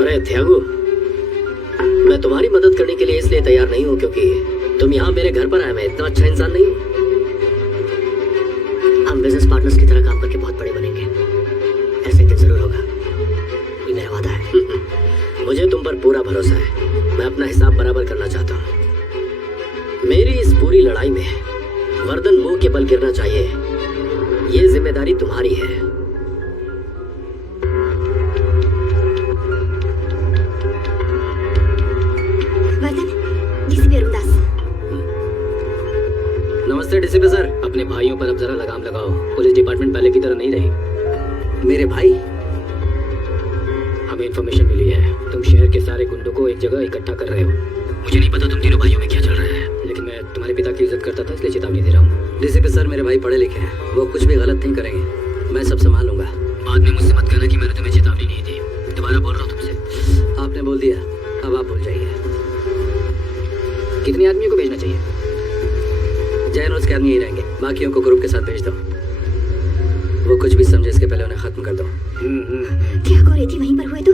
अरे थ्यागू, मैं तुम्हारी मदद करने के लिए इसलिए तैयार नहीं हूँ क्योंकि तुम यहाँ मेरे घर पर आए। मैं इतना अच्छा इंसान नहीं हूँ। हम बिजनेस पार्टनर्स की तरह काम करके बहुत बड़े बनेंगे, ऐसा एक दिन जरूर होगा, ये मेरा वादा है। मुझे तुम पर पूरा भरोसा है। मैं अपना हिसाब बराबर करना चाहता हूँ। मेरी इस पूरी लड़ाई में वर्दन मुंह के बल गिरना चाहिए, ये जिम्मेदारी तुम्हारी है। नमस्ते डीसीपी सर। अपने भाइयों पर अब जरा लगाम लगाओ, पुलिस डिपार्टमेंट पहले की तरह नहीं रही। मेरे भाई? हमें इन्फॉर्मेशन मिली है तुम शहर के सारे गुंडों को एक जगह इकट्ठा कर रहे हो। मुझे नहीं पता तुम तीनों भाइयों में क्या चल रहा है, लेकिन मैं तुम्हारे पिता की इज्जत करता था इसलिए चेतावनी दे रहा हूँ। डीसीपी सर, मेरे भाई पढ़े लिखे हैं, वो कुछ भी गलत नहीं करेंगे, मैं सब संभाल लूंगा। बाद में मुझसे मत कहना कि मैंने तुम्हें चेतावनी नहीं दी। दोबारा बोल रहा हूँ तुमसे। आपने बोल दिया, अब आप भूल जाइए। कितने आदमियों को भेजना चाहिए? जैन के आदमी यही रहेंगे, बाकियों को ग्रुप के साथ भेज दो। वो कुछ भी समझे इसके पहले उन्हें खत्म कर दो। क्या को रही थी वहीं पर हुए तो?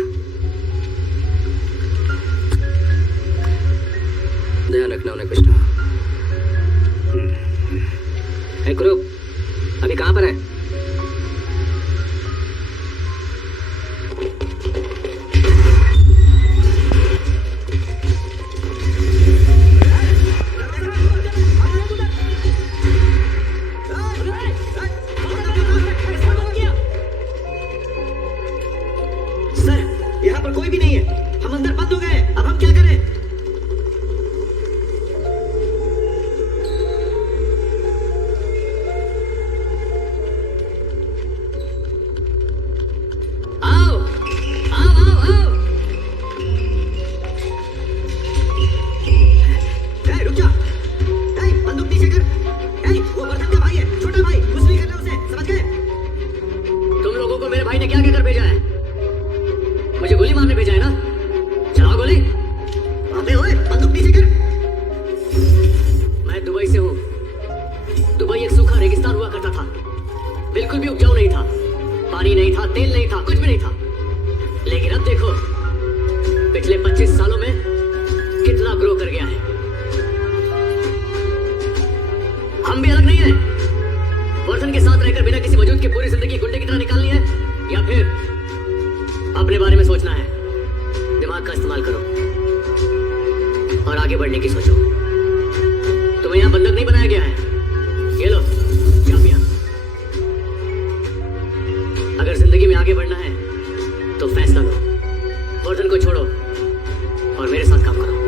ध्यान रखना उन्हें कुछ ना। है ग्रुप अभी कहाँ पर है? यहाँ पर कोई भी नहीं है, हम अंदर बंद हो गए, अब हम क्या करें? आओ आओ आओ आओ। रुक जा, बंदूक नीचे कर। वो वर्दन का भाई है, छोटा भाई, कुछ नहीं करना उसे, समझ गए? तुम लोगों को मेरे भाई ने क्या कहकर भेजा है? मुझे गोली मारने भेजा है ना? चलाओ गोली। अबे ओए, बंदूक नीचे कर। मैं दुबई से हूँ। दुबई एक सूखा रेगिस्तान हुआ करता था, बिल्कुल भी उपजाऊ नहीं था, पानी नहीं था, तेल नहीं था, कुछ भी नहीं था। लेकिन अब देखो, पिछले 25 सालों में कितना ग्रो कर गया है। हम भी अलग नहीं है। वर्दन के साथ रहकर बिना किसी वजूद की पूरी जिंदगी गुंडे की तरह निकालनी है, या फिर अपने बारे में सोचना है? दिमाग का इस्तेमाल करो और आगे बढ़ने की सोचो। तुम्हें यहाँ बंधक नहीं बनाया गया है। ये लो चाबियां। अगर जिंदगी में आगे बढ़ना है तो फैसला लो, वर्दन को छोड़ो और मेरे साथ काम करो।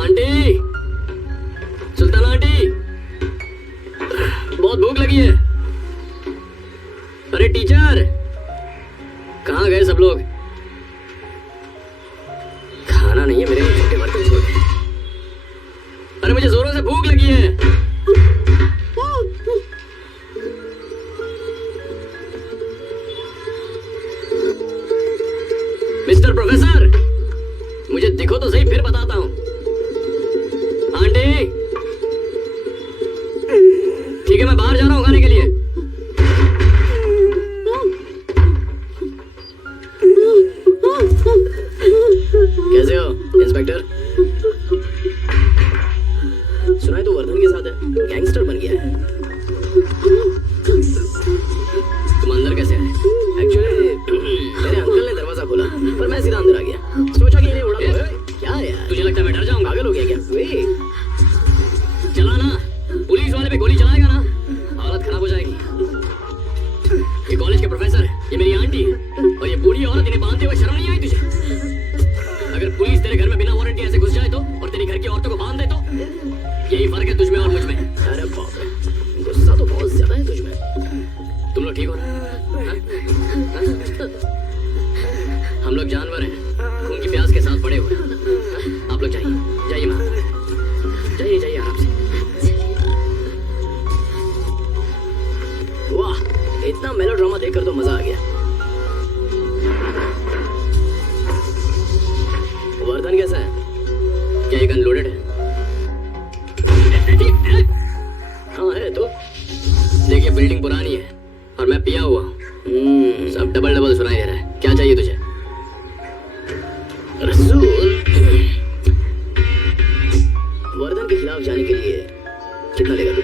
आंटी, सुल्ताना आंटी, बहुत भूख लगी है। अरे टीचर, कहाँ गए सब लोग? खाना नहीं है मेरे लिए, छोटे बर्तन छोड़ दे। अरे मुझे जोरों से भूख लगी है। मिस्टर प्रोफेसर, मुझे दिखो तो सही, फिर बताता हूँ। आंटी, ठीक है, मैं बाहर जा रहा हूँ खाने के लिए। कैसे हो इंस्पेक्टर? सुना है तो वर्धन के साथ है, गैंगस्टर बन गया है। तुम अंदर कैसे आए? एक्चुअली मेरे अंकल ने दरवाजा खोला पर मैं सीधा अंदर आ गया। सोचा कि इन्हें उड़ा दूं। क्या यार, तुझे लगता है मैं डर जाऊंगा? पागल हो गया क्या? चला ना, पुलिस वाले पे गोली चलाएगा ना, हालत खराब हो जाएगी। ये कॉलेज के प्रोफेसर, ये मेरी आंटी है और ये बूढ़ी औरत, इन्हें बांधते हुए शर्म नहीं आई तुझे? अगर पुलिस तेरे घर में बिना वारंटी ऐसे घुस जाए तो, और तेरी घर की औरतों को बांध दे तो, यही फर्क है तुझमें और मुझ में। अरे बाप रे, गुस्सा तो बहुत ज्यादा है तुझमें। तुम लोग ठीक हो ना? हम लोग जानवर हैं, खून की प्यास के साथ पड़े हुए हैं। आप लोग जाइए, जाइए माँ, जाइए जाइए आराम से। वाह, इतना मेलोड्रामा देखकर तो मजा आ गया। वर्धन कैसा है? क्या ये गन लोडेड है? हाँ है तो। देखिए बिल्डिंग पुरानी है और मैं पिया हुआ हूँ। सब डबल डबल सुनाई दे रहा है। क्या चाहिए तुझे? रसूल, वर्धन के खिलाफ जाने के लिए कितना लेगा तू?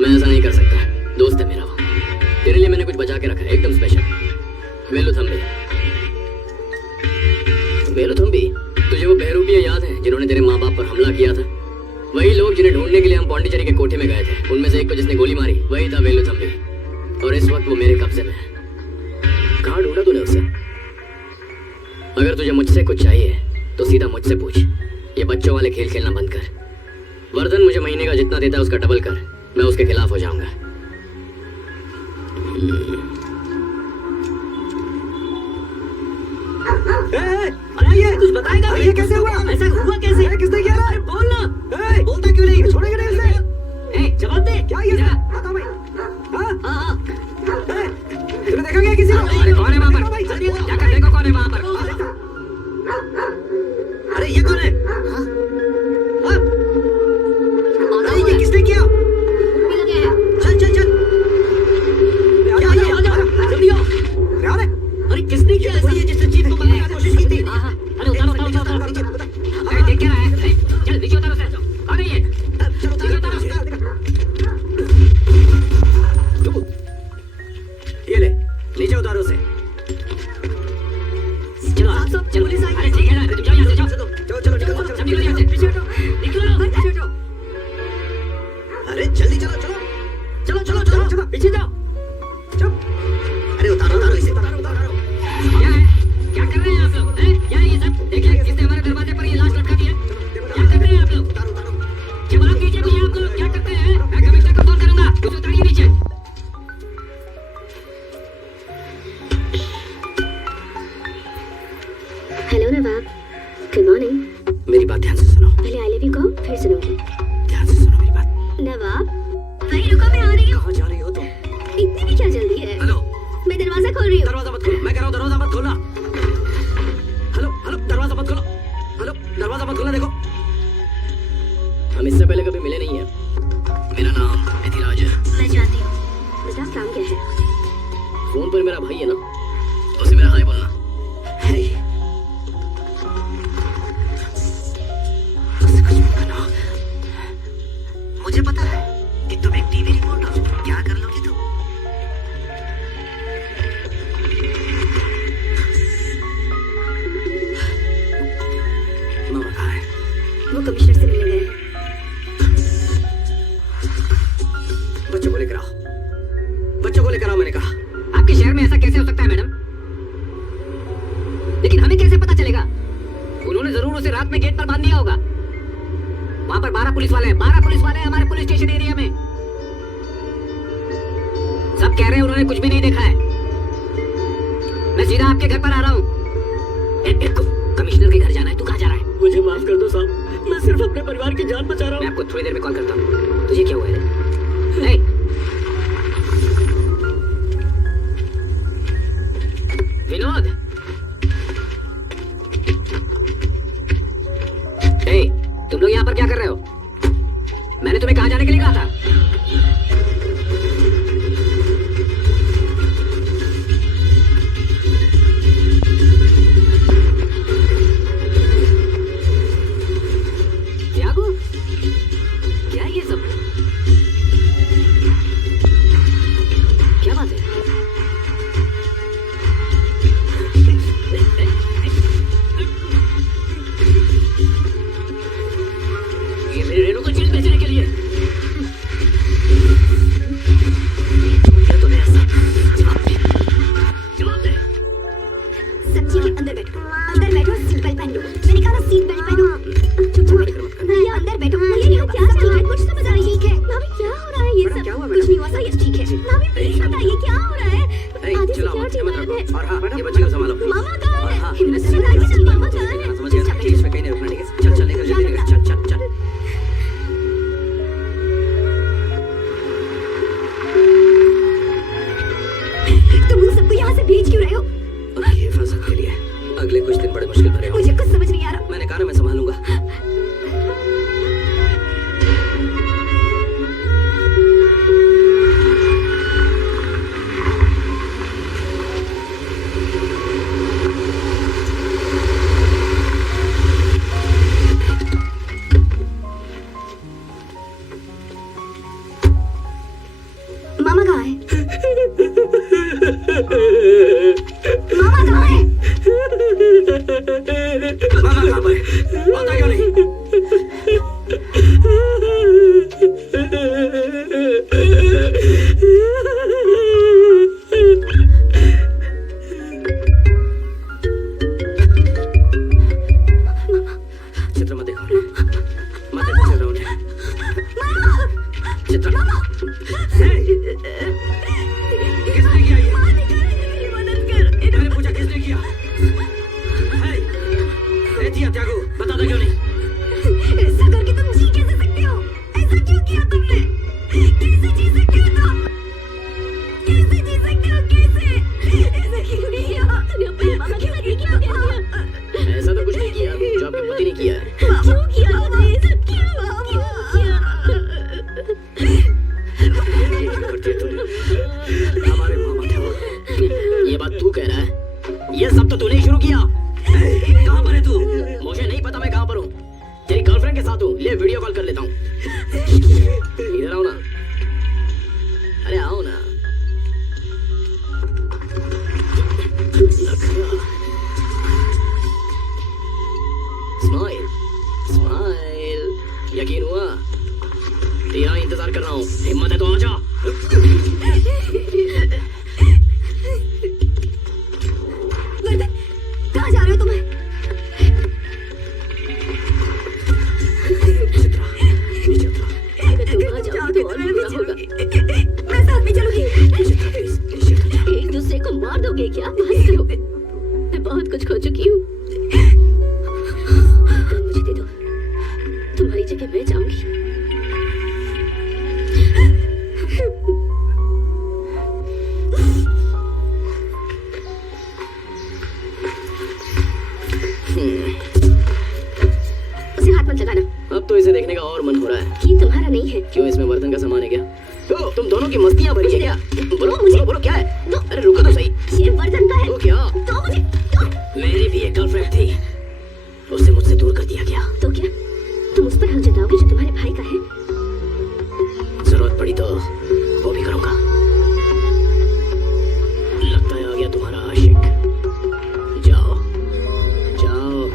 मैं ऐसा नहीं कर सकता, दोस्त है मेरा वो। तेरे लिए मैंने कुछ बचा के रखा है, एकदम स्पेशल। वेलुथम्बी। वेलुथम्बी, तुझे वो बहरूपिया याद है जिन्होंने तेरे माँ बाप पर हमला किया था? वही लोग जिन्हें ढूंढने के लिए हम पौंडीचेरी के कोठे में गए थे, उनमें से एक को जिसने गोली मारी वही था वेलुथम्बी। और इस वक्त वो मेरे कब्जे में है। कहाँ ढूंढा तूने उसे? अगर तुझे मुझसे कुछ चाहिए तो सीधा मुझसे पूछ। ये बच्चों वाले खेल खेलना बंद कर। वर्धन मुझे महीने का जितना देता है उसका डबल कर, मैं उसके खिलाफ हो जाऊंगा। ये कुछ बताएगा? ये कैसे हुआ? ऐसा हुआ कैसे? किसने किया? अरे बोल ना। बोलता क्यों नहीं? छोड़ेगा नहीं उसे। जवाब दे। क्या ये? बताओ भाई। हाँ। तूने देखा क्या किसी को? अरे कौन है वहाँ पर? जाकर देखो कौन है वहाँ पर। अरे ये कौन है? ये किसने किया? चल। जल्दी आओ। अरे किसने किया ऐसा? ये जिसने चीफ को मारने की कोशिश की थी। अरे उतारो। अरे देख क्या रहा है? चल नीचे उतारो से। कौन है ये? चलो उतारो। ये ले, नीचे उतारो से। चलो पुलिस आई। अरे ठीक है ना, तुम जाओ यहाँ से, जाओ। चलो सब निकलो यहाँ से। पीछे हटो, निकलो। अरे जल्दी चलो। पीछे जाओ। अरे उतारो इसे। क्या कर रहे हैं आप लोग? क्या है ये सब? देखिए किसने हमारे दरवाजे पर ये लाश लटका दी है। क्या कर रहे हैं आप लोग? जवाब दीजिए भैया, आप लोग क्या करते हैं? मैं कमिश्नर को फोन करूंगा, उसे उतारिए नीचे। हेलो नवाब, गुड मॉर्निंग। मेरी बात ध्यान से सुनो। पहले आई लव यू कहो, फिर सुनूंगी। ध्यान से सुनो मेरी बात। नवाब, वहीं रुको, मैं आ रही हूँ। कहाँ जा रही हो तुम? इतनी भी क्या जल्दी है? हेलो, मैं दरवाजा खोल रही हूँ। दरवाजा मत खोलो। मैं कह रहा हूँ दरवाजा मत खोलना। हेलो, दरवाजा मत खोलो। हेलो, दरवाजा मत खोलना। देखो, हम इससे पहले कभी मिले नहीं हैं। मेरा नाम एथिराज है। मैं जानती हूँ। बता काम क्या है? फोन पर मेरा भाई है ना, उसे मेरा हाय बोलना। मुझे पता है कि तुम एक टीवी रिपोर्टर हो। क्या कर लोगी तुम? मामा कहाँ है? वो कमिश्नर से मिलने गए हैं। बच्चों को लेकर आओ मैंने कहा। आपके शहर में ऐसा कैसे हो सकता है मैडम? लेकिन हमें कैसे पता चलेगा? उन्होंने जरूर उसे रात में गेट पर बांध दिया होगा। वहां पर 12 पुलिस वाले हैं हमारे पुलिस स्टेशन एरिया में। सब कह रहे हैं उन्होंने कुछ भी नहीं देखा है। मैं सीधा आपके घर पर आ रहा हूँ। कमिश्नर के घर जाना है। तू कहाँ जा रहा है? मुझे माफ कर दो साहब, मैं सिर्फ अपने परिवार की जान बचा रहा हूँ। मैं आपको थोड़ी देर में कॉल करता हूँ। तुझे क्या हुआ है? विनोद, बताइए क्या हो रहा है? आधी चलो सिक्योरिटी हिम्मत गायब है। रखो। और हाँ, ये बच्ची को संभालो। मामा कहाँ और है? हाँ, हिम्मत से बताइए ना, मामा कहाँ है? समझ गया ना? ठीक, इसमें कहीं नहीं रुकना, ठीक है? चल चल निकल, जल्दी निकल, चल चल चल। तुम उन सबको यहाँ से भेज क्यों रहे हो? उनकी हिफाजत के लिए। अगले कुछ दिन बड़े मुश्किल भरे होंगे। मुझे कुछ समझ नहीं आ रहा। मैंने कहा ना, मैं संभालूंगा। मामा कहाँ है? मामा कहाँ है? मामा कहाँ पर है? पता क्यों नहीं? चित्रा मत देखो, मत देखो चित्रा उन्हें। चित्रा, किसने किया ये? मेरी मदद कर। मैंने पूछा किसने किया? दिया त्यागू, बता दो क्यों नहीं? ऐसा करके तुम जी कैसे सकते हो? ऐसा क्यों किया तुमने? कैसे जी सकते हो तुम? कैसे जी सकते हो? कैसे? ऐसा क्यों किया? तुमने अपने मामा के साथ ये क्यों किया? ऐसा तो कुछ नहीं किया जो आपके पति ने किया है। क्यों किया तुमने ये सब? क्यों किया? करती है तूने। हमारे मामा थे वो। ये बात तू कह रहा है? ये सब तो तूने ही शुरू किया। कहाँ पर है तू? मुझे नहीं पता मैं कहाँ पर हूँ। तेरी गर्लफ्रेंड के साथ हूँ। ले वीडियो कॉल कर लेता हूँ। इधर आओ ना। अरे आओ ना। Smile smile. यकीन हुआ? तेरा इंतजार कर रहा हूँ। हिम्मत है तो आ जा। वर्धन, कहाँ जा रहे हो तुम? अगर तुम वहाँ जाओगी तो और भी बुरा होगा। मैं साथ में चलूंगी। एक दूसरे को मार दोगे क्या? बस करो। मैं बहुत कुछ खो चुकी हूँ। गन मुझे दे दो। तुम्हारी जगह मैं जाऊंगी। उसे हाथ मत लगाना। अब तो इसे देखने का और मन हो रहा है। ये तुम्हारा नहीं है। क्यों, इसमें वर्धन का सामान है क्या? ओ, तुम दोनों की मस्तियां भरी है क्या? बोलो मुझे- बोलो बोलो क्या है? दो। अरे रुको तो सही। ये वर्धन का है। तो क्या? तो मुझे तो, मेरी भी एक गर्लफ्रेंड थी, उसे मुझसे दूर कर दिया गया। तो क्या तुम उस पर हक जताओगे जो तुम्हारे भाई का है? जरूरत पड़ी तो वो भी करूंगा। लगता है आ गया तुम्हारा आशिक। जाओ जाओ।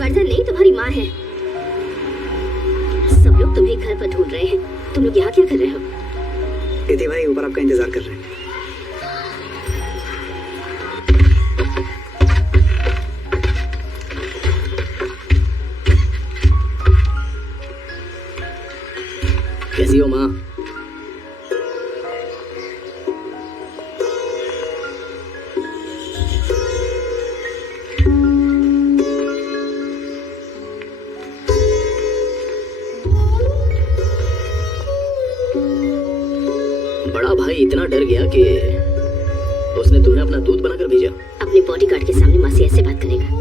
वर्धन नहीं, तुम्हारी माँ है। सब लोग तुम्हें घर पर ढूंढ रहे हैं। तुम लोग यहाँ क्या कर रहे हो? दीदी भाई ऊपर आपका इंतजार कर रहे हैं। कैसी हो माँ? बड़ा भाई इतना डर गया कि उसने तुम्हें अपना दूध बनाकर भेजा। अपने बॉडीगार्ड के सामने माँ से ऐसे बात करेगा?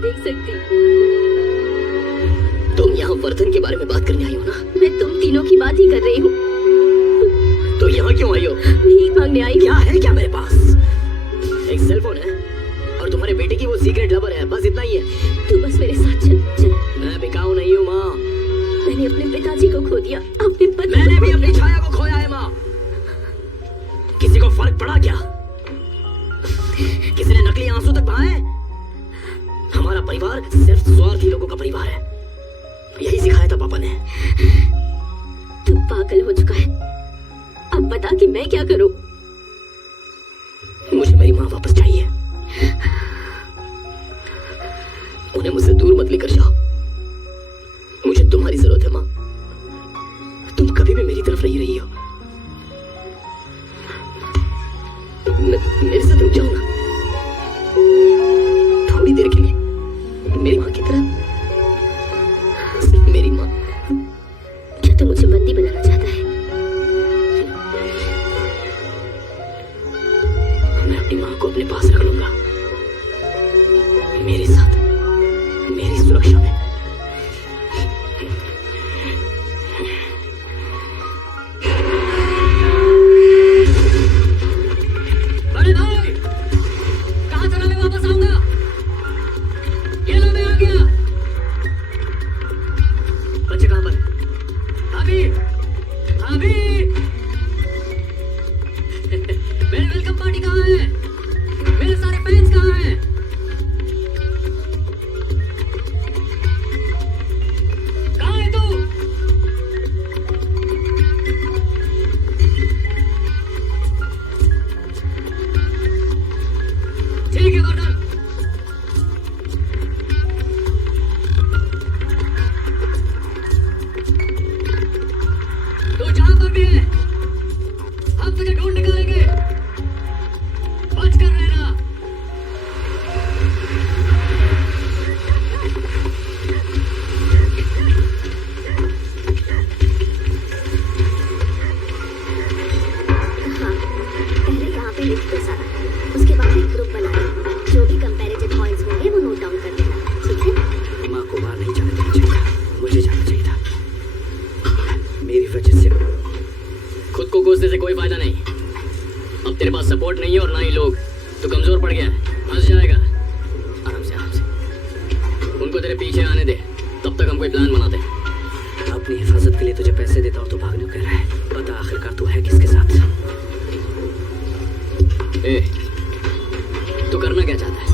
देख सकती। तुम यहाँ वर्धन के बारे में बात करने आई हो ना? मैं तुम तीनों की बात ही कर रही हूँ। तो यहाँ क्यों आई हो? भीख मांगने आई हूँ। क्या है क्या मेरे पास? एक सेलफोन है और तुम्हारे बेटे की वो सीक्रेट लवर है, बस इतना ही है। तू बस मेरे साथ चल चल। मैं बिकाऊ नहीं हूँ माँ। मैंने अपने पिताजी को खो दिया, अपने पति मैंने को भी खो अपनी दिया। छाया को खोया है माँ। किसी को फर्क पड़ा क्या? किसी ने नकली आंसू तक बहाए? हमारा परिवार सिर्फ स्वार्थी लोगों का परिवार है, यही सिखाया था पापा ने। तू पागल हो चुका है। अब बता कि मैं क्या करूं? मुझे मेरी माँ वापस चाहिए। उन्हें मुझसे दूर मत लेकर जाओ। मुझे तुम्हारी जरूरत है माँ। तुम कभी भी मेरी तरफ नहीं रही हो। मेरे साथ रुक जाओ ना, थोड़ी देर के लिए, मेरी माँ की तरह। सिर्फ मेरी माँ। क्या तू मुझे बंदी बनाना चाहता है? मैं अपनी माँ को अपने पास रख लूंगा, मेरे साथ, मेरी सुरक्षा में। बड़े भाई, कहाँ चला? मैं वापस आऊंगा। ये लो, मैं आ गया। बच्चे कहाँ पर? भाभी, भाभी। मेरे वेलकम पार्टी कहाँ है? मेरे सारे फैंस कहाँ हैं? कहाँ है तू? ठीक है वर्धन। तू जहाँ पर भी है, हम तुझे ढूंढ निकालेंगे। बच कर रहना। हाँ, पहले यहाँ पे लिस्ट बेसाना, उसके बाद एक ग्रुप बनाना। जो भी कंपैरेटिव पॉइंट्स होंगे वो नोट डाउन कर देना, ठीक है? माँ को बाहर नहीं जाने देना चाहिए था, मुझे जाना चाहिए था। मेरी वजह से खुद को कोसने से कोई फायदा नहीं। अब तेरे पास सपोर्ट नहीं है और ना ही लोग। तू कमजोर पड़ गया है, फंस जाएगा। आराम से, आराम से। उनको तेरे पीछे आने दे, तब तक हम कोई प्लान बनाते हैं। अपनी हिफाजत के लिए तुझे पैसे देता और तू भागने को कह रहा है। बता आखिरकार तू है किसके साथ? ए, तू करना क्या चाहता है?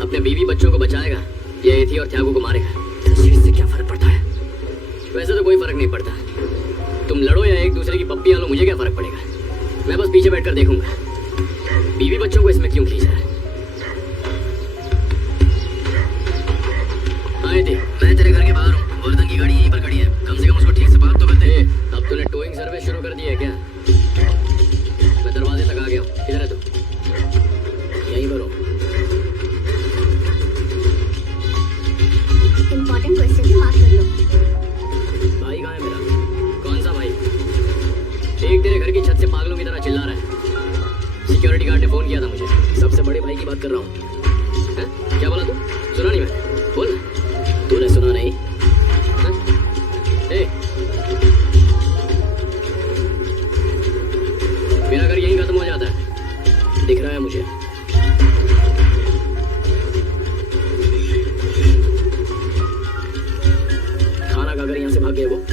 अपने बीवी बच्चों को बचाएगा या एथी और त्यागो को मारेगा? तस्वीर से क्या फर्क पड़ता है? वैसे तो कोई फर्क नहीं पड़ता। तुम लड़ो या एक दूसरे की पप्पियां लो, मुझे क्या फर्क पड़ेगा? मैं बस पीछे बैठकर देखूंगा। बीवी बच्चों को इसमें क्यों खींचा है? आए थे, मैं तेरे घर के बाहर हूँ। वर्धन की गाड़ी यहीं पर खड़ी है, कम से कम उसको ठीक से बात तो कर दे। अब तूने टोइंग सर्विस शुरू कर दी है क्या? मैं दरवाजे तक आ गया हूँ। किधर है तू? यहीं पर हूँ। इंपॉर्टेंट क्वेश्चन से मार्क कर लो। भाई कहाँ है मेरा? कौन सा भाई? एक तेरे घर की छत से पागलों की तरह चिल्ला रहा है। सिक्योरिटी गार्ड ने फोन किया था मुझे। सबसे बड़े भाई की बात कर रहा हूँ। क्या बोला तू? सुना नहीं मैं? बोल। तूने सुना नहीं? ए, मेरा घर यहीं खत्म हो जाता है, दिख रहा है मुझे। खाना खाकर यहाँ से भाग गए वो।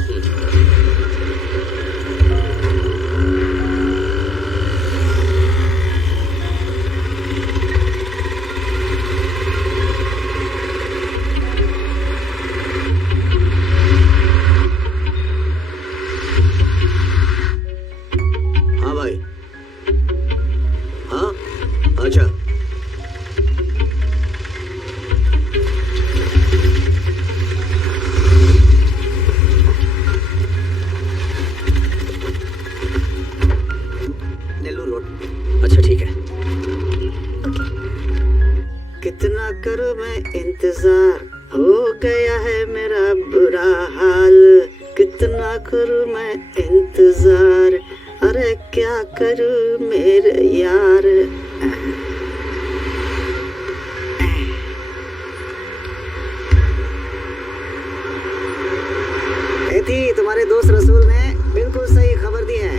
हमारे दोस्त रसूल ने बिल्कुल सही खबर दी है।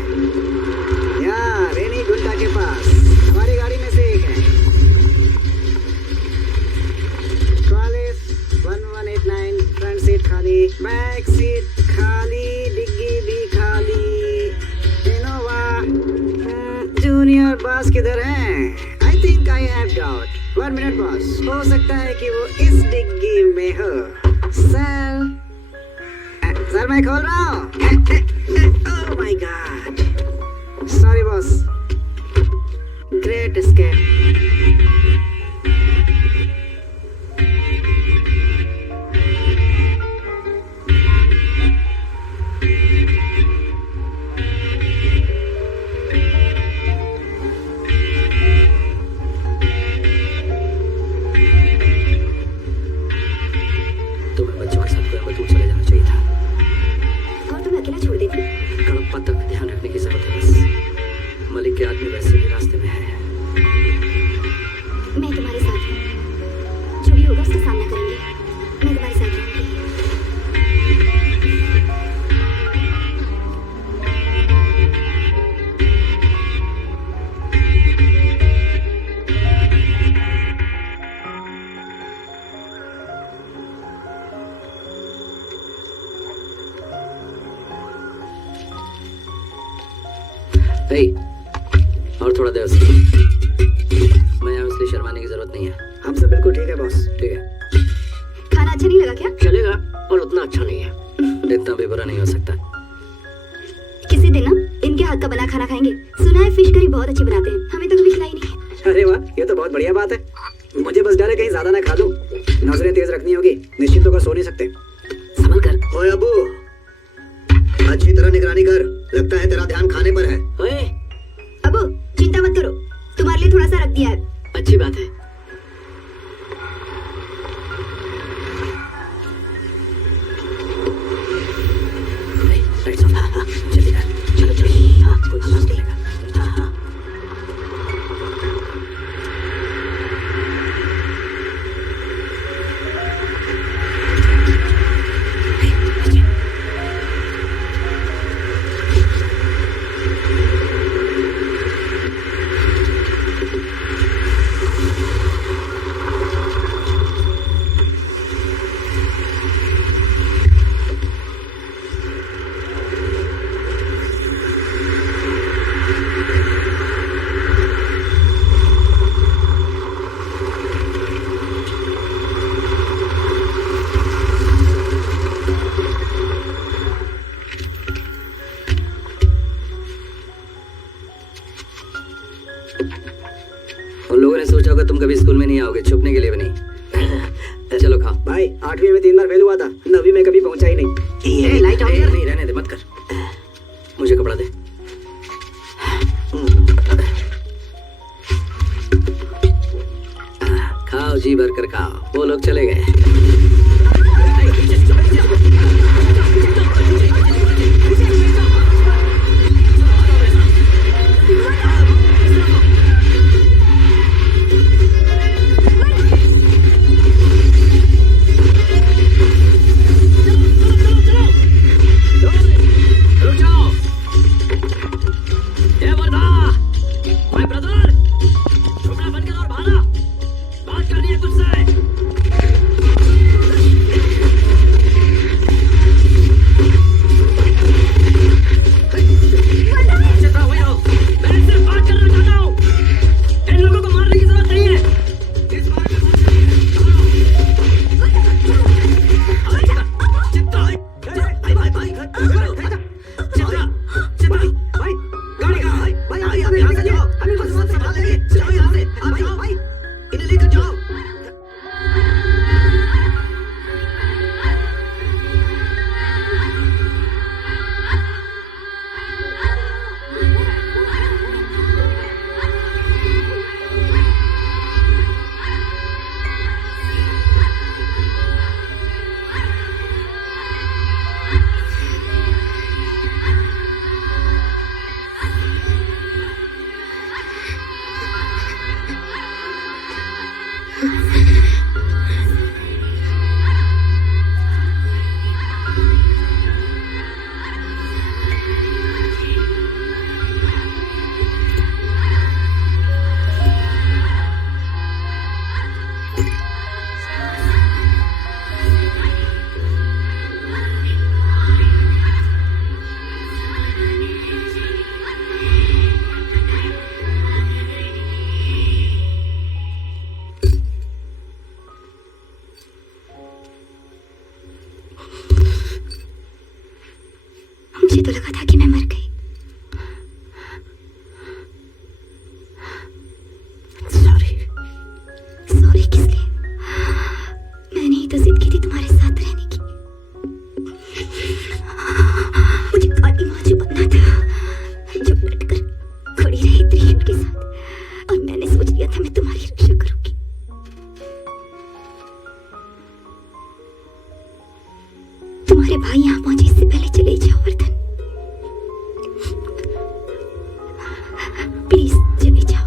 यहाँ रेनी गुंडा के पास हमारी गाड़ी में से एक है। 1189 फ्रंट सीट खाली, बैक सीट खाली, डिग्गी भी खाली। इनोवा जूनियर बॉस किधर है? I think I have doubt. 1 minute boss, हो सकता है कि वो इस डिग्गी में हो। सर मैं खोल रहा हूँ। Oh my God, sorry boss. Great escape. तुम्हें बच्चों के साथ कोयम्बटूर चले जाना चाहिए था। और तुम अकेला छोड़ देती। कड़प्पा तक ध्यान रखने की जरूरत है बस। मलिक के आदमी वैसे भी रास्ते में है। मैं तुम्हारे साथ हूँ, जो भी होगा उसका सामना करेंगे। मैं तुम्हारे साथ रहूंगी। हे, और थोड़ा देर से मैं यहाँ इसलिए शर्माने की जरूरत नहीं है। हम सब बिल्कुल ठीक है बॉस। ठीक है, खाना अच्छा नहीं लगा क्या? चलेगा पर उतना अच्छा नहीं है। इतना भी बुरा नहीं हो सकता। किसी दिन ना इनके हाथ का बना खाना खाएंगे। सुना है फिश करी बहुत अच्छी बनाते हैं, हमें तो कभी खिलाई नहीं। अरे वाह, ये तो बहुत बढ़िया बात है। मुझे बस डर है कहीं ज्यादा ना खा लूं। नजरें तेज रखनी होगी, निश्चिंत होकर सो नहीं सकते। संभल कर। ओए अबू, अच्छी तरह निगरानी कर। लगता है तेरा ध्यान खाने पर है। ओए, अबू चिंता मत करो, तुम्हारे लिए थोड़ा सा रख दिया है। अच्छी बात है। राइट, हाँ हाँ, जल्दी कर। चलो चलो, हाँ कोई आवाज नहीं लगा। हाँ हाँ। उन लोगों ने सोचा होगा तुम कभी स्कूल में नहीं आओगे, छुपने के लिए भी नहीं। चलो खाओ। भाई 8वीं में 3 बार फेल हुआ था, 9वीं में कभी पहुंचा ही नहीं। लाइट ऑन कर। नहीं रहने दे, मत कर। मुझे कपड़ा दे। खाओ, जी भर कर खाओ। वो लोग चले गए। मुझे तो लगा था कि मैं मर गई। सॉरी किस लिए? मैंने ही तो जिद की थी तुम्हारे साथ रहने की। मुझे काली माचू बनना था जो डटकर खड़ी रही त्रिशूल के साथ, और मैंने सोच लिया था मैं तुम्हारी रक्षा करूंगी। तुम्हारे भाई यहाँ पहुंचे इससे पहले चले जाओ वर्धन, प्लीज चले जाओ।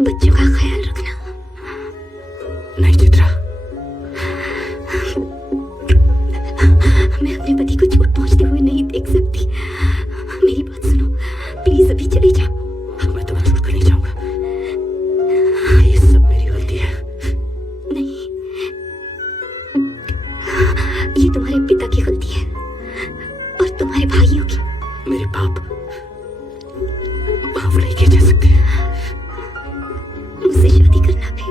बच्चों का ख्याल रखना। नहीं चित्रा, मैं अपने पति को चोट पहुंचते हुए नहीं देख सकती। मेरी बात सुनो, प्लीज अभी चले जाओ। मैं तुम्हें छोड़कर नहीं जाऊंगा। ये सब मेरी गलती है। नहीं, ये तुम्हारे पिता की गलती है और तुम्हारे भाइयों की। मेरे पाप माफ नहीं किए जा सकते। मुझसे शादी करना भी।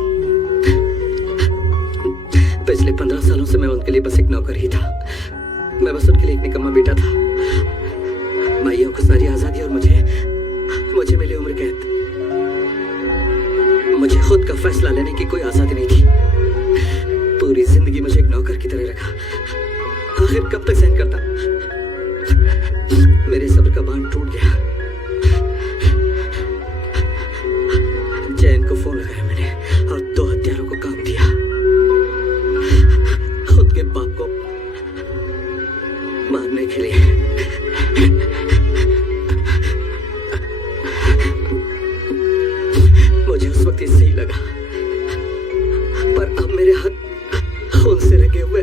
पिछले 15 सालों से मैं उनके लिए बस एक नौकर ही था। मैं बस उनके लिए एक निकम्मा बेटा था। माइयों को सारी आजादी और मुझे मिली उम्र कैद। मुझे खुद का फैसला लेने की कोई आजादी नहीं थी। पूरी जिंदगी मुझे एक नौकर की तरह रखा। आखिर कब तक सहन करता? मेरे सब्र का बांध टूट गया। जैन को फोन लगाया मैंने और 2 हत्यारों को काम दिया। खुद के बाप को मारने के लिए। मुझे उस वक्त सही लगा, पर अब मेरे हाथ खून से रंगे हुए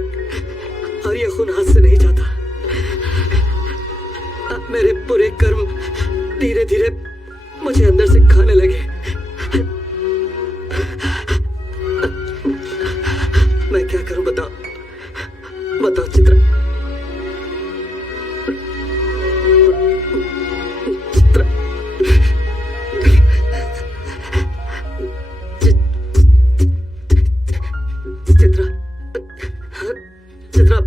और ये खून हाथ से नहीं जाता। अब मेरे बुरे कर्म धीरे धीरे मुझे अंदर से खाने लगे। मैं क्या करूं बताओ? बताओ चित्रा। चित्रा, चित्रा,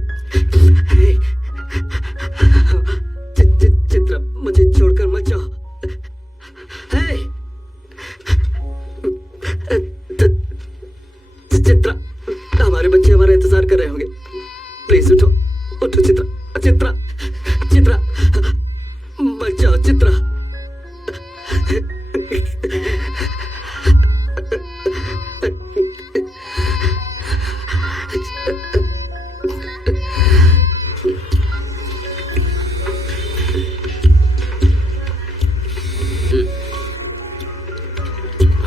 चित्रा, चित्रा, मुझे छोड़कर मत जाओ। चित्रा, हमारे बच्चे हमारा इंतजार कर रहे होंगे। प्लीज उठो, उठो चित्रा, चित्रा, चित्रा, मत जाओ चित्रा।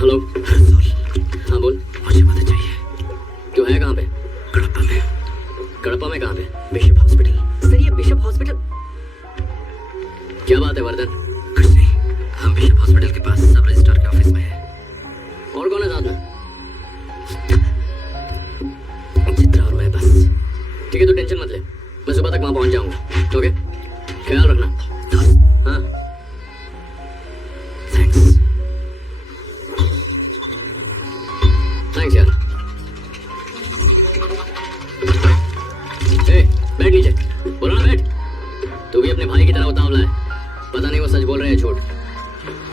हेलो, हाँ बोल। मुझे मदद चाहिए। क्यों है कहाँ पे? कड़प्पा में। कड़प्पा में कहाँ पे? Bishop hospital. सर ये बिशप हॉस्पिटल। क्या बात है वर्धन? कुछ नहीं, हम बिशप हॉस्पिटल के पास सब रजिस्ट्रार के ऑफिस में हैं। और कौन है साथ में? चित्रा और मैं बस। ठीक है, तो टेंशन मत ले, मैं सुबह तक वहां पहुंच जाऊंगा। ओके, ख्याल रखना। हाँ, थैंक्स। थैंक्स यार। ए, बैठ नीचे। बोलो ना बैठ। तू भी अपने भाई की तरह उतावला है। पता नहीं वो सच बोल रहे हैं झूठ।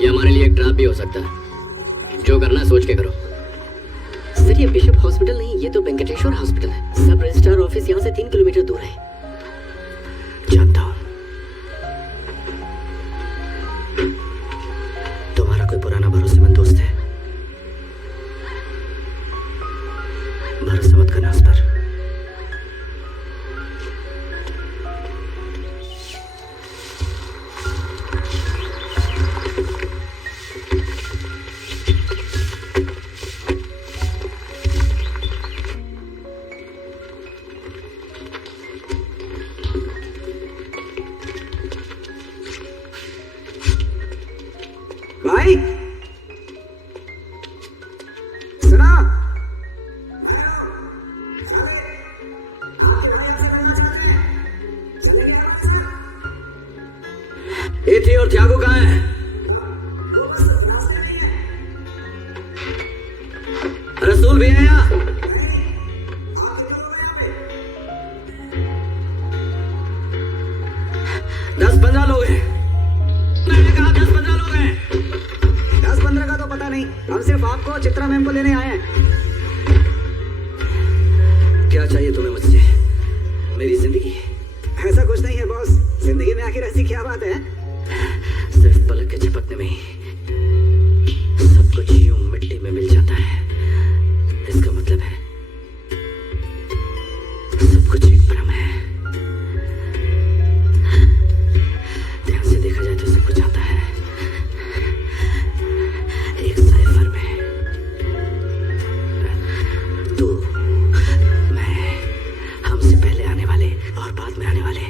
ये हमारे लिए एक ट्रैप भी हो सकता है। जो करना है सोच के करो। सर ये बिशप हॉस्पिटल नहीं, ये तो वेंकटेश्वर हॉस्पिटल है। सब रजिस्ट्रार ऑफिस यहाँ से 3 किलोमीटर दूर है। जानता हूँ तुम्हारा कोई पुराना भरोसेमंद दोस्त है। भरोसा मत करना उस पर। भाई सुना, एथी और त्यागो कहाँ है? रसूल भी है यहाँ? 10-15 लोग हैं। मैंने कहा 10-15 लोग हैं। 10-15 का तो पता नहीं, हम सिर्फ आपको चित्रा मैम को लेने आए हैं। क्या चाहिए तुम्हें मुझसे? मेरी जिंदगी? ऐसा कुछ नहीं है बॉस, जिंदगी में आखिर ऐसी क्या बात है? सिर्फ पलक के झपकने में ही सब कुछ यूं मिट्टी में मिल जाता है। इसका मतलब है सब कुछ एक भ्रम है। ध्यान से देखा जाए तो सब कुछ आता है एक साइफर में। तू, मैं, हमसे पहले आने वाले और बाद में आने वाले,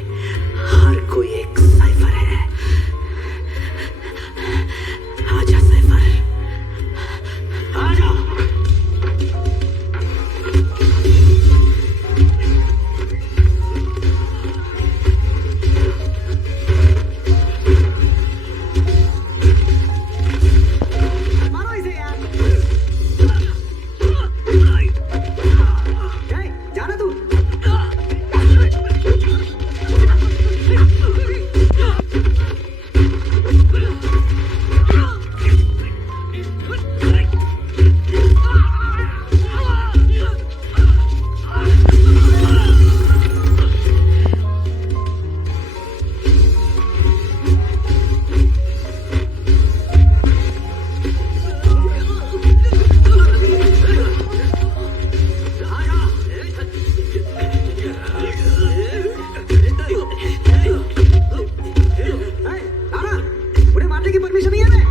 हर कोई एक साइफर है। आजा साइफर, आजा। मारो इसे यार। जय, जाना तू। उन्हें मारने की परमिशन नहीं है मैं।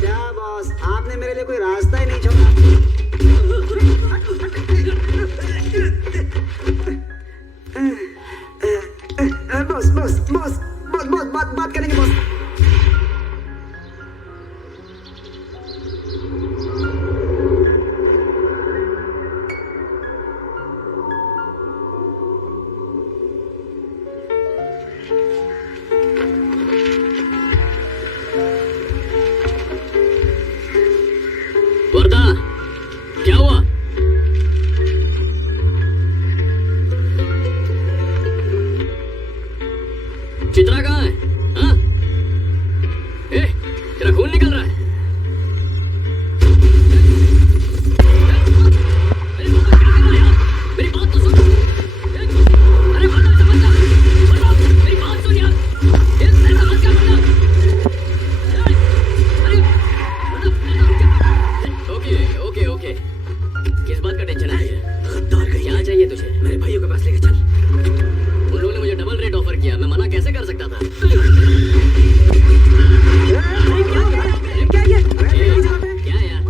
क्या बॉस, आपने मेरे लिए कोई रास्ता ही नहीं छोड़ा। Boss boss boss boss boss बात करेंगे बॉस। वर्दा, क्या हुआ? चित्रा कहाँ है? हाँ? तेरा खून निकल रहा है। मेरी बात तो सुन। अरे वर्दा, ऐसा मत कर। वर्दा, मेरी बात सुन यार। ऐसा मत कर वर्दा। अरे ओके ओके, किस बात का टेंशन है? गद्दार कहीं। क्या चाहिए तुझे? मेरे भाइयों के पास लेके चल। उन लोगों ने मुझे डबल रेट ऑफर किया, मैं मना कैसे कर सकता था? क्या यार?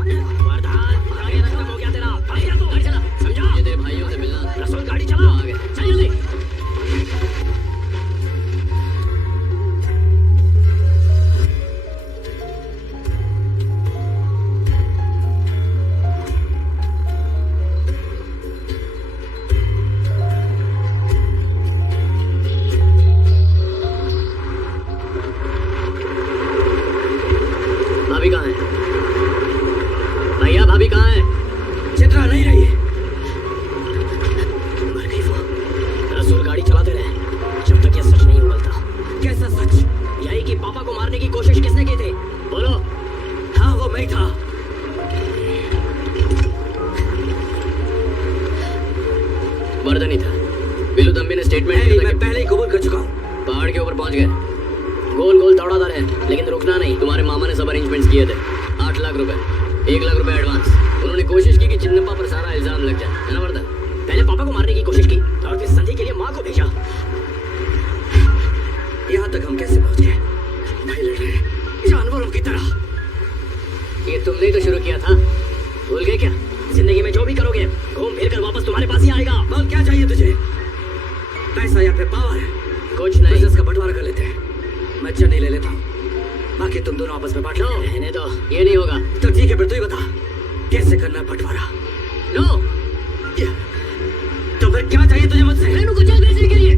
वरदान, आगे खत्म हो गया तेरा। आगे तो घर चला, समझा? ये तेरे भाइयों से मिलना। रसूल, गाड़ी चला। आगे चल जल्दी। भाभी कहाँ है? भैया, भाभी कहाँ है? चित्रा नहीं रही है। मर गई वो। रसूल, गाड़ी चलाते रहे जब तक ये सच नहीं उगलता। कैसा सच? यही कि पापा को मारने की कोशिश किसने की थी? बोलो। हाँ, वो मैं था। वर्दनी था। बिलू दम्बी ने स्टेटमेंट नहीं, दिया था मैं कि पहले ही कबूल कर चुका हूँ। पहाड़ के ऊपर पहुंच गए। गोल गोल दौड़ाता रहे, लेकिन रुकना नहीं। तुम्हारे मामा ने सब अरेंजमेंट्स किए थे। 8 लाख रुपए, 1 लाख रुपए एडवांस। उन्होंने कोशिश की कि चिन्नप्पा पर सारा इल्जाम लग जाए, है ना वर्दा? पहले पापा को मारने की कोशिश की और फिर संधि के लिए माँ को भेजा। यहाँ तक हम कैसे पहुँच गए? भाई लड़ रहे हैं जानवरों की तरह। ये तुमने ही तो शुरू किया था, भूल गए क्या? जिंदगी में जो भी करोगे घूम फिर कर वापस तुम्हारे पास ही आएगा। बोल, क्या चाहिए तुझे? पैसा या फिर पावर? कुछ नहीं। बिजनेस का बंटवारा कर लेते हैं। मैं चन्नी ले लेता हूँ, बाकी तुम दोनों आपस में बांट लो। रहने दो, ये नहीं होगा। तो ठीक है, फिर तू ही बता कैसे करना है बंटवारा? नो, तो फिर क्या चाहिए तुझे मुझसे? रेनू को जेल भेजने के लिए।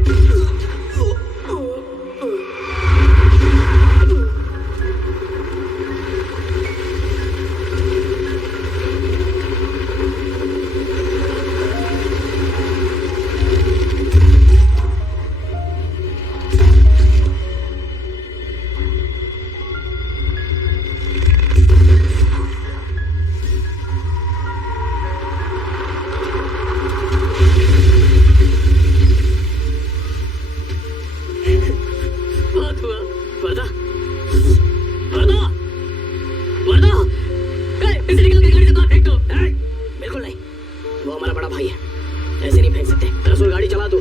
बहुत हुआ। वर्दा, वर्दा, वर्दा, इसे निकाल के गाड़ी से बाहर फेंक दो। बिल्कुल नहीं, वो हमारा बड़ा भाई है, ऐसे नहीं फेंक सकते। रसूल गाड़ी चला तू,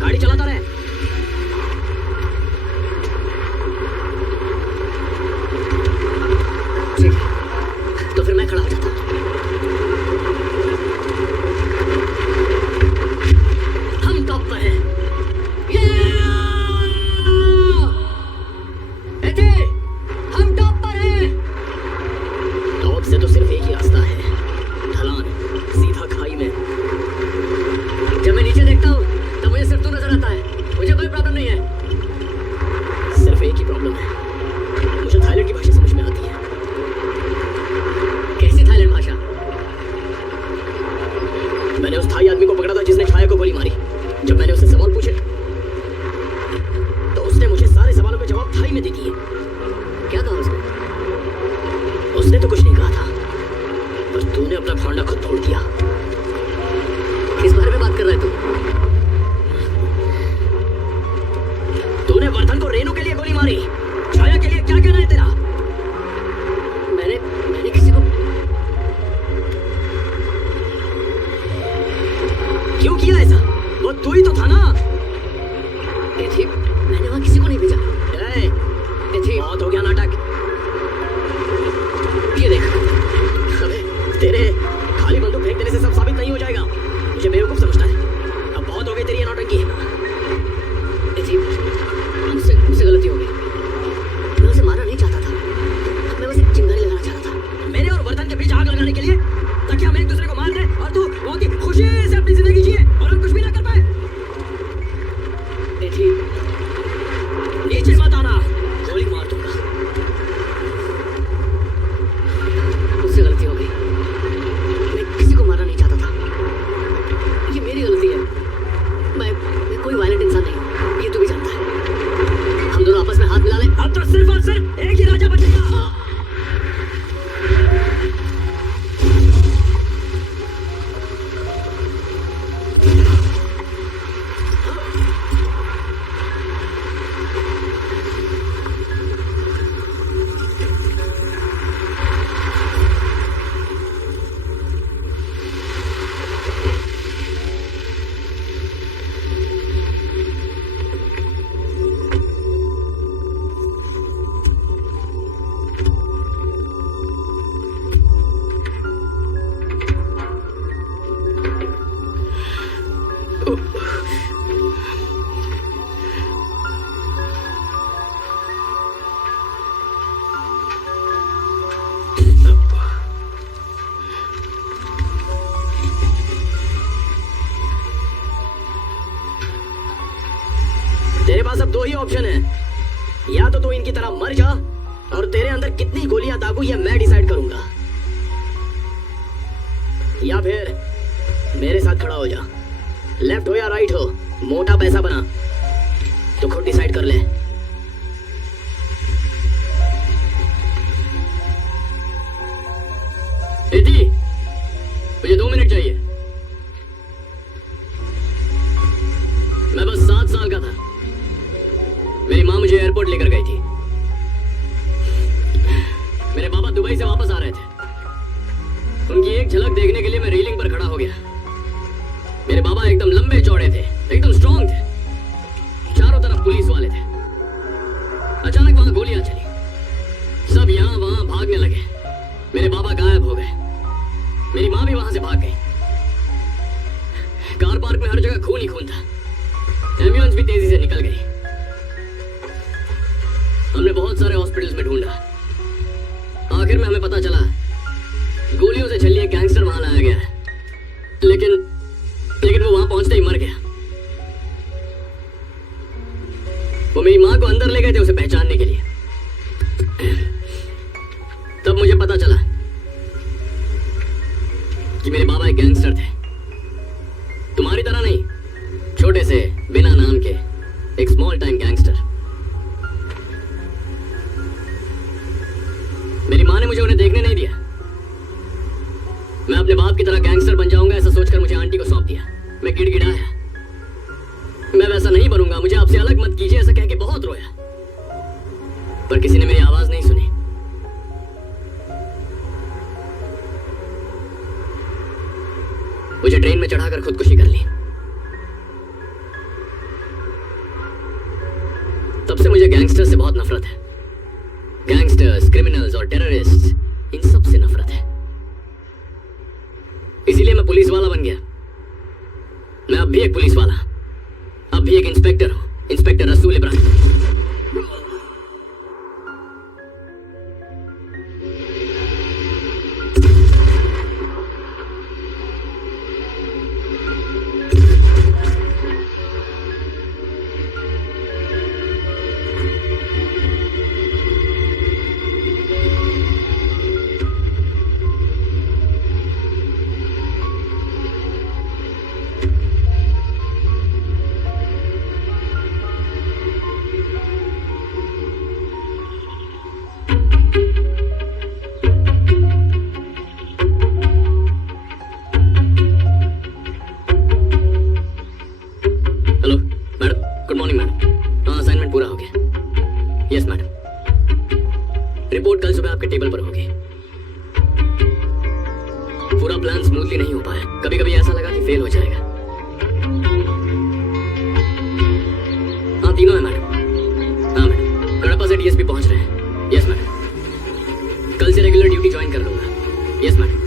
गाड़ी चलाता रहे। ठीक है, तो फिर मैं खड़ा हो जाता। हम टॉप पर हैं। हम टॉप पर हैं। टॉप से तो सिर्फ एक ही रास्ता है, ढलान, सीधा खाई में। जब मैं नीचे देखता हूँ तब मुझे सिर्फ तू नजर आता है। मुझे कोई प्रॉब्लम नहीं है। सिर्फ एक ही प्रॉब्लम है, मुझे थाईलैंड की भाषा समझ में आती है। कैसी थाईलैंड भाषा? मैंने उस थाई आदमी को पकड़ा था जिसने छाया को गोली मारी। जब मैंने उससे सवाल पूछे तो उसने मुझे सारे सवालों के जवाब थाई में दे दिए। क्या कहा उसने? उसने तो कुछ नहीं कहा था, बस तूने अपना भांडा खुद तोड़ दिया। किस बारे में बात कर रहा है तू? तूने वर्धन को रेनू के लिए गोली मारी, छाया के लिए क्या कहना है तेरा? मैंने किसी को क्यों किया ऐसा? वो तू ही तो था ना? थी, मैंने वहां किसी को नहीं भेजा। थी, बहुत हो गया नाटक। ये देख, अबे तेरे खाली बंदूक फेंक देने से सब साबित नहीं हो जाएगा। मुझे बेवकूफ समझता है? अब बहुत हो गई तेरी ये नौटंकी। थी, मुझसे गलती हो गई। मैं उसे मारना नहीं चाहता था, मैं बस एक चिंगारी लगाना चाहता था। मेरे और वर्धन के बीच आग लगाने के लिए, ताकि हम एक दूसरे को मार दें और तू बहुत ही खुशी से अपनी जिंदगी जिए और हम कुछ भी ना कर पाए। थी, नीचे मत आना, गोली मार दूंगा। मुझसे गलती हो गई। मैं किसी को मारना नहीं चाहता था। ये मेरी गलती है। मैं कोई वायलेंट इंसान नहीं हूँ, ये तू भी जानता है। हम दोनों आपस में हाथ मिला लें। अब तो सिर्फ और सिर्फ एक ही राजा बचेगा। तेरे पास अब दो ही ऑप्शन है, या तो तू इनकी तरह मर जा और तेरे अंदर कितनी गोलियां दागू ये मैं डिसाइड करूंगा, या फिर मेरे साथ खड़ा हो जा। लेफ्ट हो या राइट हो, मोटा पैसा बना, तो खुद डिसाइड कर ले। बेटी, मुझे 2 मिनट चाहिए। मैं बस 7 साल का था, मेरी माँ मुझे एयरपोर्ट लेकर गई थी। मेरे पापा दुबई से वापस आ रहे थे। उनकी एक झलक देखने के लिए मैं रेलिंग पर खड़ा हो गया। मेरे बाबा एकदम लंबे चौड़े थे, एकदम स्ट्रांग थे, चारों तरफ पुलिस वाले थे। अचानक वहां गोलियां चली, सब यहां वहां भागने लगे। मेरे बाबा गायब हो गए, मेरी माँ भी वहां से भाग गई। कार पार्क में हर जगह खून ही खून था। एम्बुलेंस भी तेजी से निकल गई। हमने बहुत सारे हॉस्पिटल्स में ढूंढा। आखिर में हमें पता चला गोलियों से छलनी एक गैंगस्टर वहां लाया गया है, लेकिन वो वहां पहुंचते ही मर गया। वो मेरी मां को अंदर ले गए थे उसे पहचानने के लिए। तब मुझे पता चला कि मेरे बाबा एक गैंगस्टर थे। तुम्हारी तरह नहीं, छोटे से बिना नाम के एक स्मॉल टाइम गैंगस्टर। मेरी मां ने मुझे उन्हें देखने नहीं दिया। मैं अपने बाप की तरह गैंगस्टर बन जाऊंगा ऐसा सोचकर मुझे आंटी को सौंप दिया। मैं गिड़गिड़ाया, मैं वैसा नहीं बनूंगा, मुझे आपसे अलग मत कीजिए, ऐसा कह के बहुत रोया, पर किसी ने मेरी आवाज नहीं सुनी। मुझे ट्रेन में चढ़ाकर खुदकुशी कर ली। तब से मुझे गैंगस्टर से बहुत नफरत है। गैंगस्टर्स, क्रिमिनल्स और टेररिस्ट, इन सब से नफरत है। इसीलिए मैं पुलिस वाला बन गया। मैं अब भी एक पुलिस वाला, अब भी एक इंस्पेक्टर हूं, इंस्पेक्टर रसूल इब्राहिम। रिपोर्ट कल सुबह आपके टेबल पर होगी। पूरा प्लान स्मूथली नहीं हो पाया, कभी कभी ऐसा लगा कि फेल हो जाएगा। हाँ, तीनों है मैडम। हाँ मैडम, कडप्पा से डीएसपी पहुंच रहे हैं। यस मैडम, कल से रेगुलर ड्यूटी ज्वाइन कर लूंगा। Yes madam.